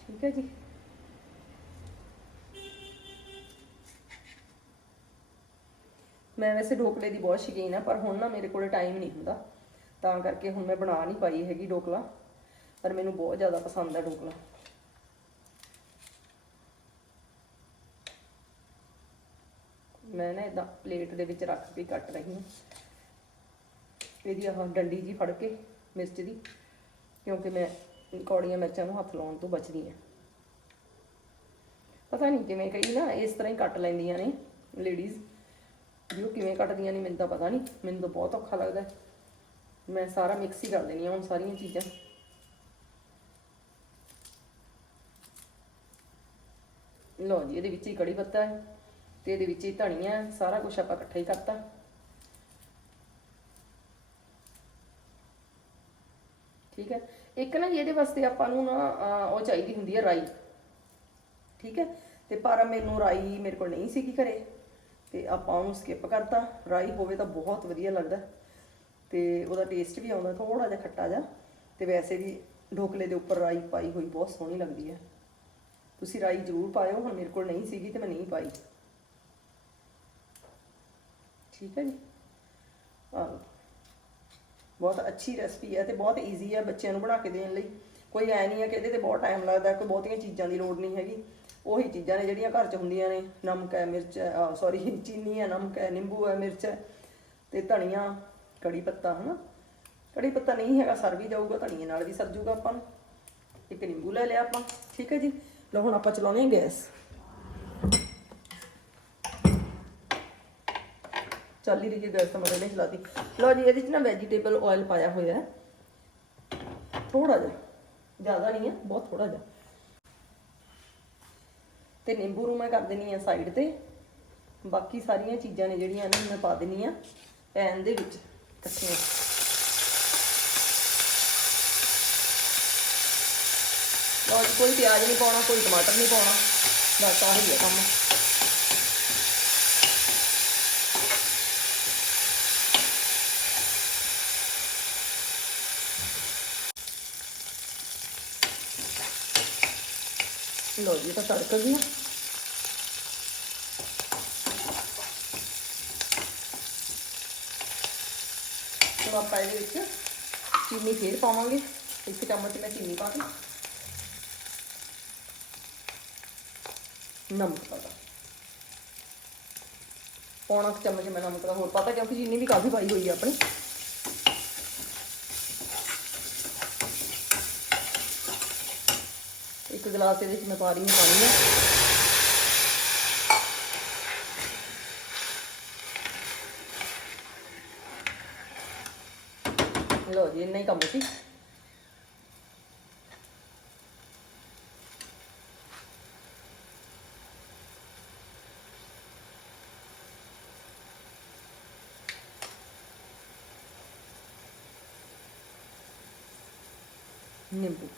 ਠੀਕ ਹੈ ਜੀ। ਮੈਂ ਵੈਸੇ ਢੋਕਲੇ ਦੀ ਬਹੁਤ ਸ਼ੌਕੀਨ ਆ ਪਰ ਹੁਣ ਨਾ ਮੇਰੇ ਕੋਲ ਟਾਈਮ ਨਹੀਂ ਹੁੰਦਾ, ਤਾਂ ਕਰਕੇ ਹੁਣ ਮੈਂ ਬਣਾ ਨਹੀਂ ਪਾਈ ਹੈਗੀ ਢੋਕਲਾ। ਪਰ ਮੈਨੂੰ ਬਹੁਤ ਜ਼ਿਆਦਾ ਪਸੰਦ ਹੈ ਢੋਕਲਾ। ਮੈਂ ਨਾ ਇਦਾਂ ਪਲੇਟ ਦੇ ਵਿੱਚ ਰੱਖ ਕੇ ਕੱਟ ਰਹੀ ਹਾਂ। ਇਹਦੀ ਆਹ ਡੰਡੀ ਜੀ ਫੜ ਕੇ ਮਿਰਚ ਦੀ, ਕਿਉਂਕਿ ਮੈਂ ਕੌੜੀਆਂ ਮਿਰਚਾਂ ਨੂੰ ਹੱਥ ਲਾਉਣ ਤੋਂ ਬਚਦੀ ਹਾਂ। ਪਤਾ ਨਹੀਂ ਕਿਵੇਂ ਕਈ ਨਾ ਇਸ ਤਰ੍ਹਾਂ ਹੀ ਕੱਟ ਲੈਂਦੀਆਂ ਨੇ ਲੇਡੀਜ਼ ਵੀ ਉਹ ਕਿਵੇਂ ਕੱਟਦੀਆਂ ਨੇ ਮੈਨੂੰ ਤਾਂ ਪਤਾ ਨਹੀਂ, ਮੈਨੂੰ ਤਾਂ ਬਹੁਤ ਔਖਾ ਲੱਗਦਾ। ਮੈਂ ਸਾਰਾ ਮਿਕਸ ਹੀ ਕਰ ਦੇਣੀ ਆ ਹੁਣ ਸਾਰੀਆਂ ਚੀਜ਼ਾਂ। ਲਓ ਜੀ ਇਹਦੇ ਵਿੱਚ ਹੀ ਕੜੀ ਪੱਤਾ ਹੈ ਤੇ ਇਹਦੇ ਵਿੱਚ ਹੀ ਧਨੀਆ ਹੈ ਸਾਰਾ ਕੁਝ ਆਪਾਂ ਇਕੱਠਾ ਹੀ ਕਰਤਾ। ਠੀਕ ਹੈ? ਇੱਕ ਨਾ ਜੀ ਇਹਦੇ ਵਾਸਤੇ ਆਪਾਂ ਨੂੰ ਨਾ ਅਹ, ਉਹ ਚਾਹੀਦੀ ਹੁੰਦੀ ਹੈ ਰਾਈ। ਠੀਕ ਹੈ? ਤੇ ਪਰ ਮੈਨੂੰ ਰਾਈ ਮੇਰੇ ਕੋਲ ਨਹੀਂ ਸੀਗੀ ਘਰੇ ਤੇ ਆਪਾਂ ਉਹਨੂੰ ਸਕਿਪ ਕਰਤਾ। ਰਾਈ ਹੋਵੇ ਤਾਂ ਬਹੁਤ ਵਧੀਆ ਲੱਗਦਾ। ਤੇ ਉਹਦਾ ਟੇਸਟ ਵੀ ਆਉਂਦਾ ਥੋੜਾ ਜਿਹਾ ਖੱਟਾ ਜਿਹਾ। ਤੇ ਵੈਸੇ ਵੀ ਢੋਕਲੇ ਦੇ ਉੱਪਰ ਰਾਈ ਪਾਈ ਹੋਈ ਬਹੁਤ ਸੋਹਣੀ ਲੱਗਦੀ ਹੈ। ਤੁਸੀਂ ਰਾਈ ਜ਼ਰੂਰ ਪਾਇਓ, ਹੁਣ ਮੇਰੇ ਕੋਲ ਨਹੀਂ ਸੀਗੀ ਤੇ ਮੈਂ ਨਹੀਂ ਪਾਈ। ਠੀਕ ਹੈ ਜੀ? ਆਹ ਬਹੁਤ ਅੱਛੀ ਰੈਸਪੀ ਹੈ ਤੇ ਬਹੁਤ ਈਜ਼ੀ ਹੈ ਬੱਚਿਆਂ ਨੂੰ ਬਣਾ ਕੇ ਦੇਣ ਲਈ। ਕੋਈ ਐ ਨਹੀਂ ਹੈ ਕਿ ਇਹਦੇ ਤੇ ਬਹੁਤ ਟਾਈਮ ਲੱਗਦਾ, ਕੋਈ ਬਹੁਤੀਆਂ ਚੀਜ਼ਾਂ ਦੀ ਲੋੜ ਨਹੀਂ ਹੈਗੀ। ਉਹੀ ਚੀਜ਼ਾਂ ਨੇ ਜਿਹੜੀਆਂ ਘਰ 'ਚ ਹੁੰਦੀਆਂ ਨੇ। ਨਮਕ ਹੈ, ਮਿਰਚ ਹੈ ਸੌਰੀ ਚੀਨੀ ਹੈ, ਨਮਕ ਹੈ, ਨਿੰਬੂ ਹੈ, ਮਿਰਚ ਹੈ ਤੇ ਧਨੀਆ, ਕੜੀ ਪੱਤਾ, ਹਨਾ? ਕੜੀ ਪੱਤਾ ਨਹੀਂ ਹੈਗਾ, ਸਰ ਵੀ ਜਾਊਗਾ, ਧਨੀਏ ਨਾਲ ਵੀ ਸਰ ਜੂਗਾ ਆਪਾਂ ਨੂੰ। ਇੱਕ ਨਿੰਬੂ ਲੈ ਲਿਆ ਆਪਾਂ। ਠੀਕ ਹੈ ਜੀ? ਲਓ ਹੁਣ ਆਪਾਂ ਚਲਾਉਂਦੇ ਹਾਂ ਗੈਸ ਚੱਲ ਹੀ ਰਹੀ ਗੈਸ ਤਾਂ ਮੈਂ ਨਹੀਂ ਚਲਾਤੀ ਲਓ ਜੀ ਇਹਦੇ 'ਚ ਨਾ ਵੈਜੀਟੇਬਲ ਆਇਲ ਪਾਇਆ ਹੋਇਆ ਹੈ ਥੋੜਾ ਜਿਹਾ ਜ਼ਿਆਦਾ ਨਹੀਂ ਹੈ ਬਹੁਤ ਥੋੜਾ ਜਿਹਾ ਤੇ ਨਿੰਬੂ ਨੂੰ ਮੈਂ ਕਰ ਦੇਣੀ ਆ ਸਾਈਡ ਤੇ ਬਾਕੀ ਸਾਰੀਆਂ ਚੀਜ਼ਾਂ ਨੇ ਜਿਹੜੀਆਂ ਨੇ ਮੈਂ ਪਾ ਦੇਣੀ ਆ ਪੈਨ ਦੇ ਵਿੱਚ ਇਕੱਠੀਆਂ ਲਓ ਜੀ ਕੋਈ ਪਿਆਜ਼ ਨਹੀਂ ਪਾਉਣਾ, ਕੋਈ ਟਮਾਟਰ ਨਹੀਂ ਪਾਉਣਾ। ਬਸ ਆਹੀ ਹੈ ਕੰਮ। ਲਓ ਜੀ, ਇਹ ਤਾਂ ਤੜਕ ਗਿਆ। ਹੁਣ ਆਪਾਂ ਇਹਦੇ ਵਿੱਚ ਚੀਨੀ ਫੇਰ ਪਾਵਾਂਗੇ। ਇੱਕ ਚਮਚ ਮੈਂ ਨਮਕ ਪਾਤਾ ਪੌਣਾ ਚਮਚ ਮੈਂ ਨਮਕ ਦਾ ਹੋਰ ਪਾਤਾ, ਕਿਉਂਕਿ ਜਿੰਨੀ ਵੀ ਕਾਫੀ ਪਾਈ ਹੋਈ ਹੈ ਆਪਣੀ। ਇੱਕ ਗਲਾਸ ਇਹਦੇ ਵਿੱਚ ਮੈਂ ਪਾ ਰਹੀ ਹਾਂ ਪਾਣੀ। ਦਾ ਲੋ ਜੀ, ਇੰਨਾ ਹੀ ਕੰਮ ਸੀ। ਨਿੰਬੂ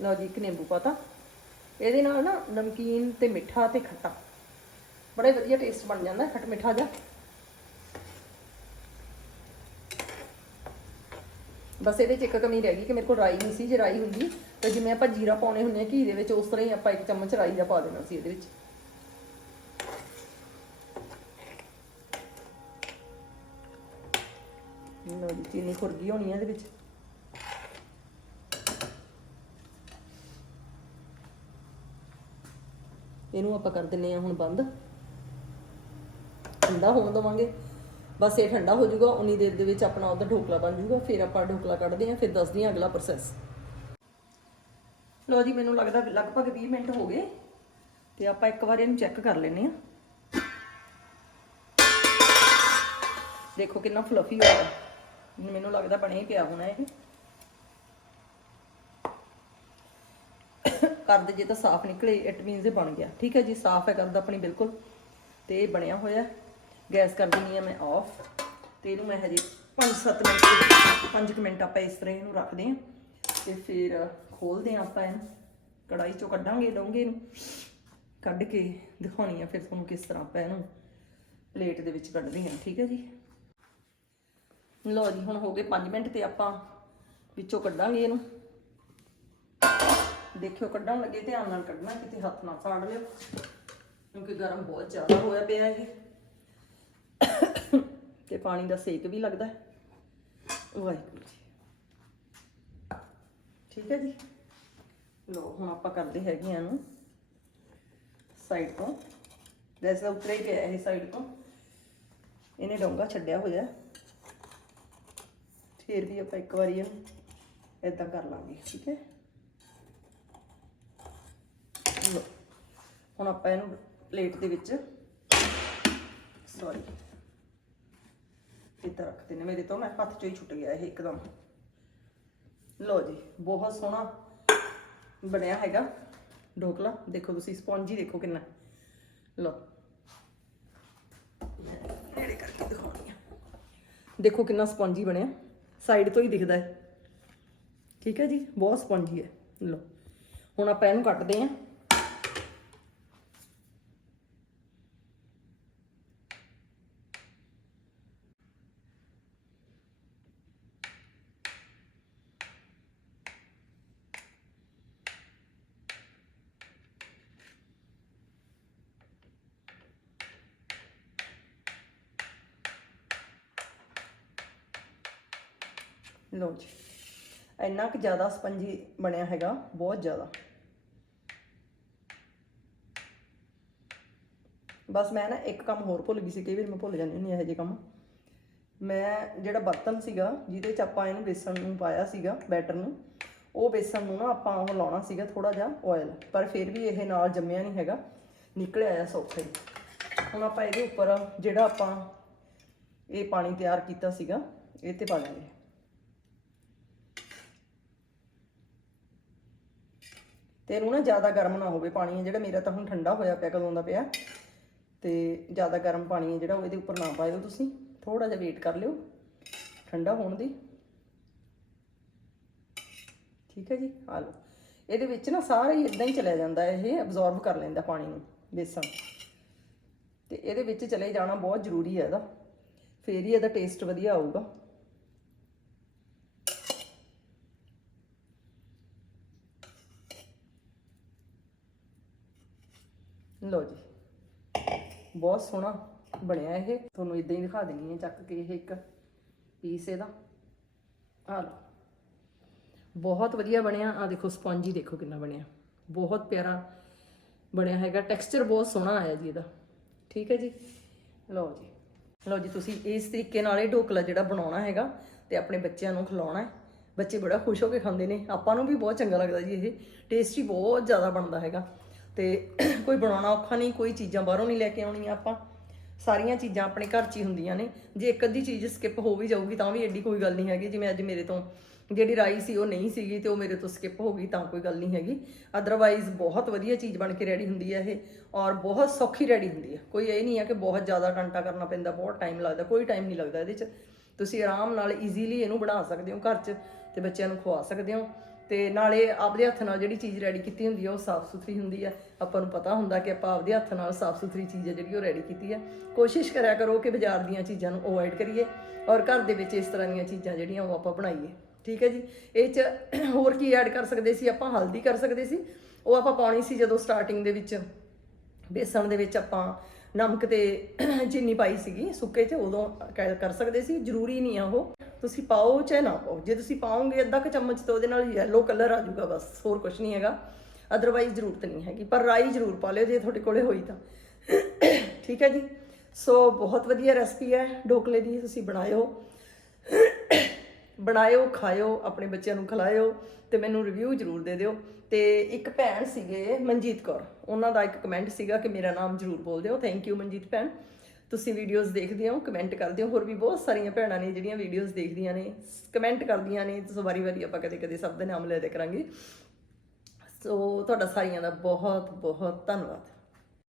ਲਓ ਜੀ ਇੱਕ ਨਿੰਬੂ ਪਾਤਾ ਇਹਦੇ ਨਾਲ ਨਾ ਨਮਕੀਨ ਤੇ ਮਿੱਠਾ ਤੇ ਖੱਟਾ ਬੜਾ ਵਧੀਆ ਟੇਸਟ ਬਣ ਜਾਂਦਾ ਖੱਟ ਮਿੱਠਾ ਜਿਹਾ ਬਸ ਇਹਦੇ ਚ ਇੱਕ ਕਮੀ ਰਹਿ ਗਈ ਕਿ ਮੇਰੇ ਕੋਲ ਰਾਈ ਨਹੀਂ ਸੀ, ਜੇ ਰਾਈ ਹੁੰਦੀ ਤਾਂ ਜਿਵੇਂ ਆਪਾਂ ਜੀਰਾ ਪਾਉਣੇ ਹੁੰਦੇ ਆ ਘੀ ਦੇ ਵਿੱਚ, ਉਸ ਤਰ੍ਹਾਂ ਹੀ ਆਪਾਂ ਇੱਕ ਚਮਚ ਰਾਈ ਦਾ ਪਾ ਦੇਣਾ ਸੀ ਇਹਦੇ ਵਿੱਚ। ਲਓ ਜੀ, ਚੀਨੀ ਖੁਰ ਗਈ ਹੋਣੀ ਹੈ ਇਹਦੇ ਵਿੱਚ। ਇਹਨੂੰ ਆਪਾਂ ਕਰ ਦਿੰਨੇ ਆ ਹੁਣ ਬੰਦ। ਠੰਡਾ ਹੋਣ ਦਵਾਂਗੇ। ਬਸ ਇਹ ਠੰਡਾ ਹੋ ਜਾਊਗਾ, ਉਨੀ ਦੇਰ ਦੇ ਵਿੱਚ ਆਪਣਾ ਉਹਦਾ ਢੋਕਲਾ ਬਣ ਜਾਊਗਾ, ਫਿਰ ਆਪਾਂ ਢੋਕਲਾ ਕੱਢਦੇ ਹਾਂ, ਫਿਰ ਦੱਸਦੇ ਹਾਂ ਅਗਲਾ ਪ੍ਰੋਸੈਸ ਲੋ ਜੀ, ਮੈਨੂੰ ਲੱਗਦਾ ਲਗਭਗ 20 ਮਿੰਟ ਹੋ ਗਏ, ਤੇ ਆਪਾਂ ਇੱਕ ਵਾਰ ਇਹਨੂੰ ਚੈੱਕ ਕਰ ਲੈਨੇ ਆ ਦੇਖੋ ਕਿੰਨਾ ਫਲਫੀ ਹੋ ਗਿਆ। ਮੈਨੂੰ ਲੱਗਦਾ ਬਣੇ ਹੀ ਪਿਆ ਹੋਣਾ ਇਹ। ਕਰਦੇ ਜੇ ਤਾਂ ਸਾਫ਼ ਨਿਕਲੇ ਇਟ ਮੀਨਸ ਇਹ ਬਣ ਗਿਆ। ਠੀਕ ਹੈ ਜੀ, ਸਾਫ਼ ਹੈ ਕਰਦਾ ਆਪਣੀ, ਬਿਲਕੁਲ। ਤੇ ਇਹ ਬਣਿਆ ਹੋਇਆ। ਗੈਸ ਕਰ ਦਿੰਨੀ ਆ, ਮੈਂ ਆਫ ਤੇ ਇਹਨੂੰ ਮੈਂ ਹਜੇ 5-7 ਮਿੰਟ 5 ਮਿੰਟ ਆਪਾਂ ਇਸ ਤਰ੍ਹਾਂ ਇਹਨੂੰ ਰੱਖਦੇ ਆਂ ਤੇ ਫਿਰ ਖੋਲਦੇ ਆਂ ਆਪਾਂ ਇਹਨੂੰ ਕੜਾਈ ਚੋਂ ਕੱਢਾਂਗੇ ਡੋਂਗੇ ਨੂੰ, ਕੱਢ ਕੇ ਦਿਖਾਉਣੀ ਆ ਫਿਰ ਤੁਹਾਨੂੰ ਕਿਸ ਤਰ੍ਹਾਂ ਆਪਾਂ ਇਹਨੂੰ ਪਲੇਟ ਦੇ ਵਿੱਚ ਕੱਢਦੇ ਆਂ ਠੀਕ ਹੈ ਜੀ? ਲਓ ਜੀ, ਹੁਣ ਹੋ ਗਏ 5 ਮਿੰਟ ਤੇ ਆਪਾਂ ਵਿੱਚੋਂ ਕੱਢਾਂਗੇ ਇਹਨੂੰ। ਦੇਖਿਓ, ਕੱਢਣ ਲੱਗੇ, ਧਿਆਨ ਨਾਲ ਕੱਢਣਾ, ਕਿਤੇ ਹੱਥ ਨਾ ਸਾੜ ਲਿਓ, ਕਿਉਂਕਿ ਗਰਮ ਬਹੁਤ ਜ਼ਿਆਦਾ ਹੋਇਆ ਪਿਆ ਇਹ। ਤੇ ਪਾਣੀ ਦਾ ਸੇਕ ਵੀ ਲੱਗਦਾ ਹੈ। ਵਾਹਿਗੁਰੂ ਜੀ। ਠੀਕ ਹੈ ਜੀ। ਲੋ ਹੁਣ ਆਪਾਂ ਕਰਦੇ ਹੈਗੇ ਆ ਇਹਨੂੰ ਸਾਈਡ ਤੋਂ। ਵੈਸੇ ਤਾਂ ਉਤਰੇ ਹੀ ਪਿਆ ਇਹ ਸਾਈਡ ਤੋਂ। ਇਹਨੇ ਡੋਂਗਾ ਛੱਡਿਆ ਹੋਇਆ। ਫਿਰ ਵੀ ਆਪਾਂ ਇੱਕ ਵਾਰੀ ਇਹਨੂੰ ਇਦਾਂ ਕਰ ਲਾਂਗੇ, ਠੀਕ ਹੈ। ਲੋ ਹੁਣ ਆਪਾਂ ਇਹਨੂੰ ਪਲੇਟ ਦੇ ਵਿੱਚ ਸੌਰੀ ਇੱਧਰ ਰੱਖ ਦਿੰਨੇ ਮੇਰੇ ਤੋਂ, ਮੈਂ ਹੱਥ ਚੋਂ ਹੀ ਛੁੱਟ ਗਿਆ ਇਹ ਇੱਕਦਮ। ਲਓ ਜੀ, ਬਹੁਤ ਸੋਹਣਾ ਬਣਿਆ ਹੈਗਾ ਢੋਕਲਾ। ਦੇਖੋ ਤੁਸੀਂ, ਸਪੌਂਜੀ ਦੇਖੋ ਕਿੰਨਾ। ਲਓ। ਨੇੜੇ ਕਰਕੇ ਦਿਖਾਉਣੀ ਆ। ਦੇਖੋ ਕਿੰਨਾ ਸਪੌਂਜੀ ਬਣਿਆ। ਸਾਈਡ ਤੋਂ ਹੀ ਦਿਖਦਾ ਹੈ। ਠੀਕ ਹੈ ਜੀ, ਬਹੁਤ ਸਪੌਂਜੀ ਹੈ। ਲਓ। ਹੁਣ ਆਪਾਂ ਇਹਨੂੰ ਕੱਟਦੇ ਆਂ ਲਓ ਜੀ। ਇੰਨਾ ਕੁ ਜ਼ਿਆਦਾ ਸਪੰਜੀ ਬਣਿਆ ਹੈਗਾ, ਬਹੁਤ ਜ਼ਿਆਦਾ। ਬਸ ਮੈਂ ਨਾ ਇੱਕ ਕੰਮ ਹੋਰ ਭੁੱਲ ਗਈ ਸੀ, ਕਈ ਵਾਰ ਮੈਂ ਭੁੱਲ ਜਾਂਦੀ ਹੁੰਦੀ ਇਹੋ ਜਿਹੇ ਕੰਮ। ਮੈਂ ਜਿਹੜਾ ਬਰਤਨ ਸੀਗਾ, ਜਿਹਦੇ ਚ ਆਪਾਂ ਇਹਨੂੰ ਬੇਸਣ ਨੂੰ ਪਾਇਆ ਸੀਗਾ, ਬੈਟਰ ਨੂੰ, ਉਹ ਬੇਸਣ ਨੂੰ ਨਾ ਆਪਾਂ ਉਹ ਲਾਉਣਾ ਸੀਗਾ ਥੋੜਾ ਜਿਹਾ ਆਇਲ ਪਰ ਫਿਰ ਵੀ ਇਹ ਨਾਲ ਜੰਮਿਆ ਨਹੀਂ ਹੈਗਾ ਨਿਕਲ ਆਇਆ ਸੌਖਾ ਹੁਣ ਆਪਾਂ ਇਹਦੇ ਉੱਪਰ ਜਿਹੜਾ ਆਪਾਂ ਇਹ ਪਾਣੀ ਤਿਆਰ ਕੀਤਾ ਸੀਗਾ, ਇਹ ਤੇ ਪਾ ਲਾਂਗੇ ਤੇ ਇਹਨੂੰ ਨਾ ਜ਼ਿਆਦਾ ਗਰਮ ਨਾ ਹੋਵੇ ਪਾਣੀ ਹੈ ਜਿਹੜਾ ਮੇਰਾ ਤਾਂ ਹੁਣ ਠੰਡਾ ਹੋਇਆ ਪਿਆ ਕਦੋਂ ਦਾ ਪਿਆ। ਤੇ ਜ਼ਿਆਦਾ ਗਰਮ ਪਾਣੀ ਹੈ ਜਿਹੜਾ, ਉਹ ਇਹਦੇ ਉੱਪਰ ਨਾ ਪਾਇਓ ਤੁਸੀਂ। ਥੋੜਾ ਜਿਹਾ ਵੇਟ ਕਰ ਲਿਓ, ਠੰਡਾ ਹੋਣ ਦੀ। ਠੀਕ ਹੈ ਜੀ, ਆ ਲਓ। ਇਹਦੇ ਵਿੱਚ ਨਾ ਸਾਰਾ ਹੀ ਇਦਾਂ ਹੀ ਚਲਿਆ ਜਾਂਦਾ, ਇਹ ਅਬਜ਼ੌਰਬ ਕਰ ਲੈਂਦਾ ਪਾਣੀ ਨੂੰ ਬੇਸਣ ਤੇ ਇਹਦੇ ਵਿੱਚ ਚਲੇ ਜਾਣਾ ਬਹੁਤ ਜ਼ਰੂਰੀ ਹੈ ਇਹਦਾ। ਫੇਰ ਹੀ ਇਹਦਾ ਟੇਸਟ ਵਧੀਆ ਆਊਗਾ ਲਓ ਜੀ ਬਹੁਤ ਸੋਹਣਾ ਬਣਿਆ ਇਹ। ਤੁਹਾਨੂੰ ਇਦਾਂ ਹੀ ਦਿਖਾ ਦੇਣੀ ਹੈ ਚੱਕ ਕੇ ਇਹ ਇੱਕ ਪੀਸ ਇਹਦਾ। ਆ ਲਓ। ਬਹੁਤ ਵਧੀਆ ਬਣਿਆ। ਆ ਦੇਖੋ ਸਪੰਜੀ ਦੇਖੋ ਕਿੰਨਾ ਬਣਿਆ। ਬਹੁਤ ਪਿਆਰਾ ਬਣਿਆ ਹੈਗਾ। ਟੈਕਸਚਰ ਬਹੁਤ ਸੋਹਣਾ ਆਇਆ ਜੀ ਇਹਦਾ। ਠੀਕ ਹੈ ਜੀ? ਲਓ ਜੀ। ਲਓ ਜੀ, ਤੁਸੀਂ ਇਸ ਤਰੀਕੇ ਨਾਲ ਇਹ ਢੋਕਲਾ ਜਿਹੜਾ ਬਣਾਉਣਾ ਹੈਗਾ ਤੇ ਆਪਣੇ ਬੱਚਿਆਂ ਨੂੰ ਖਿਲਾਉਣਾ ਹੈ। ਬੱਚੇ ਬੜਾ ਖੁਸ਼ ਹੋ ਕੇ ਖਾਂਦੇ ਨੇ। ਆਪਾਂ ਨੂੰ ਵੀ ਬਹੁਤ ਚੰਗਾ ਲੱਗਦਾ ਜੀ ਇਹ। ਟੇਸਟੀ ਬਹੁਤ ਜ਼ਿਆਦਾ ਬਣਦਾ ਹੈਗਾ। ਤੇ ਕੋਈ ਬਣਾਉਣਾ ਔਖਾ ਨਹੀਂ, ਕੋਈ ਚੀਜ਼ਾਂ ਬਾਹਰੋਂ ਨਹੀਂ ਲੈ ਕੇ ਆਉਣੀਆਂ ਆਪਾਂ। ਸਾਰੀਆਂ ਚੀਜ਼ਾਂ ਆਪਣੇ ਘਰ 'ਚ ਹੀ ਹੁੰਦੀਆਂ ਨੇ। ਜੇ ਇੱਕ ਅੱਧੀ ਚੀਜ਼ ਸਕਿਪ ਹੋ ਵੀ ਜਾਊਗੀ ਤਾਂ ਵੀ ਐਡੀ ਕੋਈ ਗੱਲ ਨਹੀਂ ਹੈਗੀ। ਜਿਵੇਂ ਅੱਜ ਮੇਰੇ ਤੋਂ ਜਿਹੜੀ ਰਾਈ ਸੀ ਉਹ ਨਹੀਂ ਸੀਗੀ ਤੇ ਉਹ ਮੇਰੇ ਤੋਂ ਸਕਿਪ ਹੋ ਗਈ ਤਾਂ ਕੋਈ ਗੱਲ ਨਹੀਂ ਹੈਗੀ। ਅਦਰਵਾਈਜ਼ ਬਹੁਤ ਵਧੀਆ ਚੀਜ਼ ਬਣ ਕੇ ਰੈਡੀ ਹੁੰਦੀ ਹੈ ਇਹ ਔਰ ਬਹੁਤ ਸੌਖੀ ਰੈਡੀ ਹੁੰਦੀ ਹੈ। ਕੋਈ ਇਹ ਨਹੀਂ ਹੈ ਕਿ ਬਹੁਤ ਜ਼ਿਆਦਾ ਘੰਟਾ ਕਰਨਾ ਪੈਂਦਾ, ਬਹੁਤ ਟਾਈਮ ਲੱਗਦਾ, ਕੋਈ ਟਾਈਮ ਨਹੀਂ ਲੱਗਦਾ ਇਹਦੇ 'ਚ। ਤੁਸੀਂ ਆਰਾਮ ਨਾਲ ਈਜ਼ੀਲੀ ਇਹਨੂੰ ਬਣਾ ਸਕਦੇ ਹੋ ਘਰ 'ਚ ਤੇ ਬੱਚਿਆਂ ਨੂੰ ਖਵਾ ਸਕਦੇ ਹੋ। ਤੇ ਨਾਲੇ ਆਪਦੇ ਹੱਥ ਨਾਲ ਜਿਹੜੀ ਚੀਜ਼ ਰੈਡੀ ਕੀਤੀ ਹੁੰਦੀ ਹੈ ਉਹ ਸਾਫ਼ ਸੁਥਰੀ ਹੁੰਦੀ ਹੈ ਆਪਾਂ ਨੂੰ ਪਤਾ ਹੁੰਦਾ ਕਿ ਆਪਾਂ ਆਪਦੇ ਹੱਥ ਨਾਲ ਸਾਫ਼ ਸੁਥਰੀ ਚੀਜ਼ ਹੈ ਜਿਹੜੀ ਉਹ ਰੈਡੀ ਕੀਤੀ ਹੈ ਕੋਸ਼ਿਸ਼ ਕਰਿਆ ਕਰੋ ਕਿ ਬਾਜ਼ਾਰ ਦੀਆਂ ਚੀਜ਼ਾਂ ਨੂੰ ਅਵੋਇਡ ਕਰੀਏ ਔਰ ਘਰ ਦੇ ਵਿੱਚ ਇਸ ਤਰ੍ਹਾਂ ਦੀਆਂ ਚੀਜ਼ਾਂ ਜਿਹੜੀਆਂ ਉਹ ਆਪਾਂ ਬਣਾਈਏ। ਠੀਕ ਹੈ ਜੀ? ਇਹ ਚ ਹੋਰ ਕੀ ਐਡ ਕਰ ਸਕਦੇ ਸੀ? ਆਪਾਂ ਹਲਦੀ ਕਰ ਸਕਦੇ ਸੀ। ਉਹ ਆਪਾਂ ਪਾਉਣੀ ਸੀ ਜਦੋਂ ਸਟਾਰਟਿੰਗ ਦੇ ਵਿੱਚ, ਬੇਸਣ ਦੇ ਵਿੱਚ ਆਪਾਂ ਨਮਕ ਤੇ ਚੀਨੀ ਪਾਈ ਸੀਗੀ, ਸੁੱਕੇ 'ਚ ਉਦੋਂ ਕ- ਕਰ ਸਕਦੇ ਸੀ, ਜ਼ਰੂਰੀ ਨਹੀਂ ਆ ਉਹ। ਤੁਸੀਂ ਪਾਓ ਚਾਹੇ ਨਾ ਪਾਓ। ਜੇ ਤੁਸੀਂ ਪਾਓਗੇ ਅੱਧਾ ਕੁ ਚਮਚ ਤਾਂ ਉਹਦੇ ਨਾਲ ਯੈਲੋ ਕਲਰ ਆ ਜਾਊਗਾ ਬਸ, ਹੋਰ ਕੁਝ ਨਹੀਂ ਹੈਗਾ। ਅਦਰਵਾਈਜ਼ ਜ਼ਰੂਰਤ ਨਹੀਂ ਹੈਗੀ। ਪਰ ਰਾਈ ਜ਼ਰੂਰ ਪਾ ਲਿਓ ਜੇ ਤੁਹਾਡੇ ਕੋਲੇ ਹੋਈ ਤਾਂ। ਠੀਕ ਹੈ ਜੀ? ਸੋ ਬਹੁਤ ਵਧੀਆ ਰੈਸਪੀ ਹੈ। ਢੋਕਲੇ ਦੀ ਤੁਸੀਂ ਬਣਾਇਓ। ਬਣਾਇਓ, ਖਾਇਓ, ਆਪਣੇ ਬੱਚਿਆਂ ਨੂੰ ਖਿਲਾਇਓ ਤੇ ਮੈਨੂੰ ਰਿਵਿਊ ਜ਼ਰੂਰ ਦੇ ਦਿਓ। ਤੇ ਇੱਕ ਭੈਣ ਸੀਗੇ ਮਨਜੀਤ ਕੌਰ। ਉਹਨਾਂ ਦਾ ਇੱਕ ਕਮੈਂਟ ਸੀਗਾ ਕਿ ਮੇਰਾ ਨਾਮ ਜ਼ਰੂਰ ਬੋਲ ਦਿਓ। ਥੈਂਕ ਯੂ ਮਨਜੀਤ ਭੈਣ। ਤੁਸੀਂ ਵੀਡੀਓਜ਼ ਦੇਖਦੇ ਹੋ ਕਮੈਂਟ ਕਰਦੇ ਹੋ। ਹੋਰ ਵੀ ਬਹੁਤ ਸਾਰੀਆਂ ਭੈਣਾਂ ਨੇ ਜਿਹੜੀਆਂ ਵੀਡੀਓਜ਼ ਦੇਖਦੀਆਂ ਨੇ ਕਮੈਂਟ ਕਰਦੀਆਂ ਨੇ। ਸੋ ਵਾਰੀ ਵਾਰੀ ਆਪਾਂ ਕਦੇ ਕਦੇ ਸਭ ਦੇ ਨਾਮ ਲੈ ਦੇ ਕਰਾਂਗੇ। ਸੋ ਤੁਹਾਡਾ ਸਾਰੀਆਂ ਦਾ ਬਹੁਤ ਬਹੁਤ ਧੰਨਵਾਦ।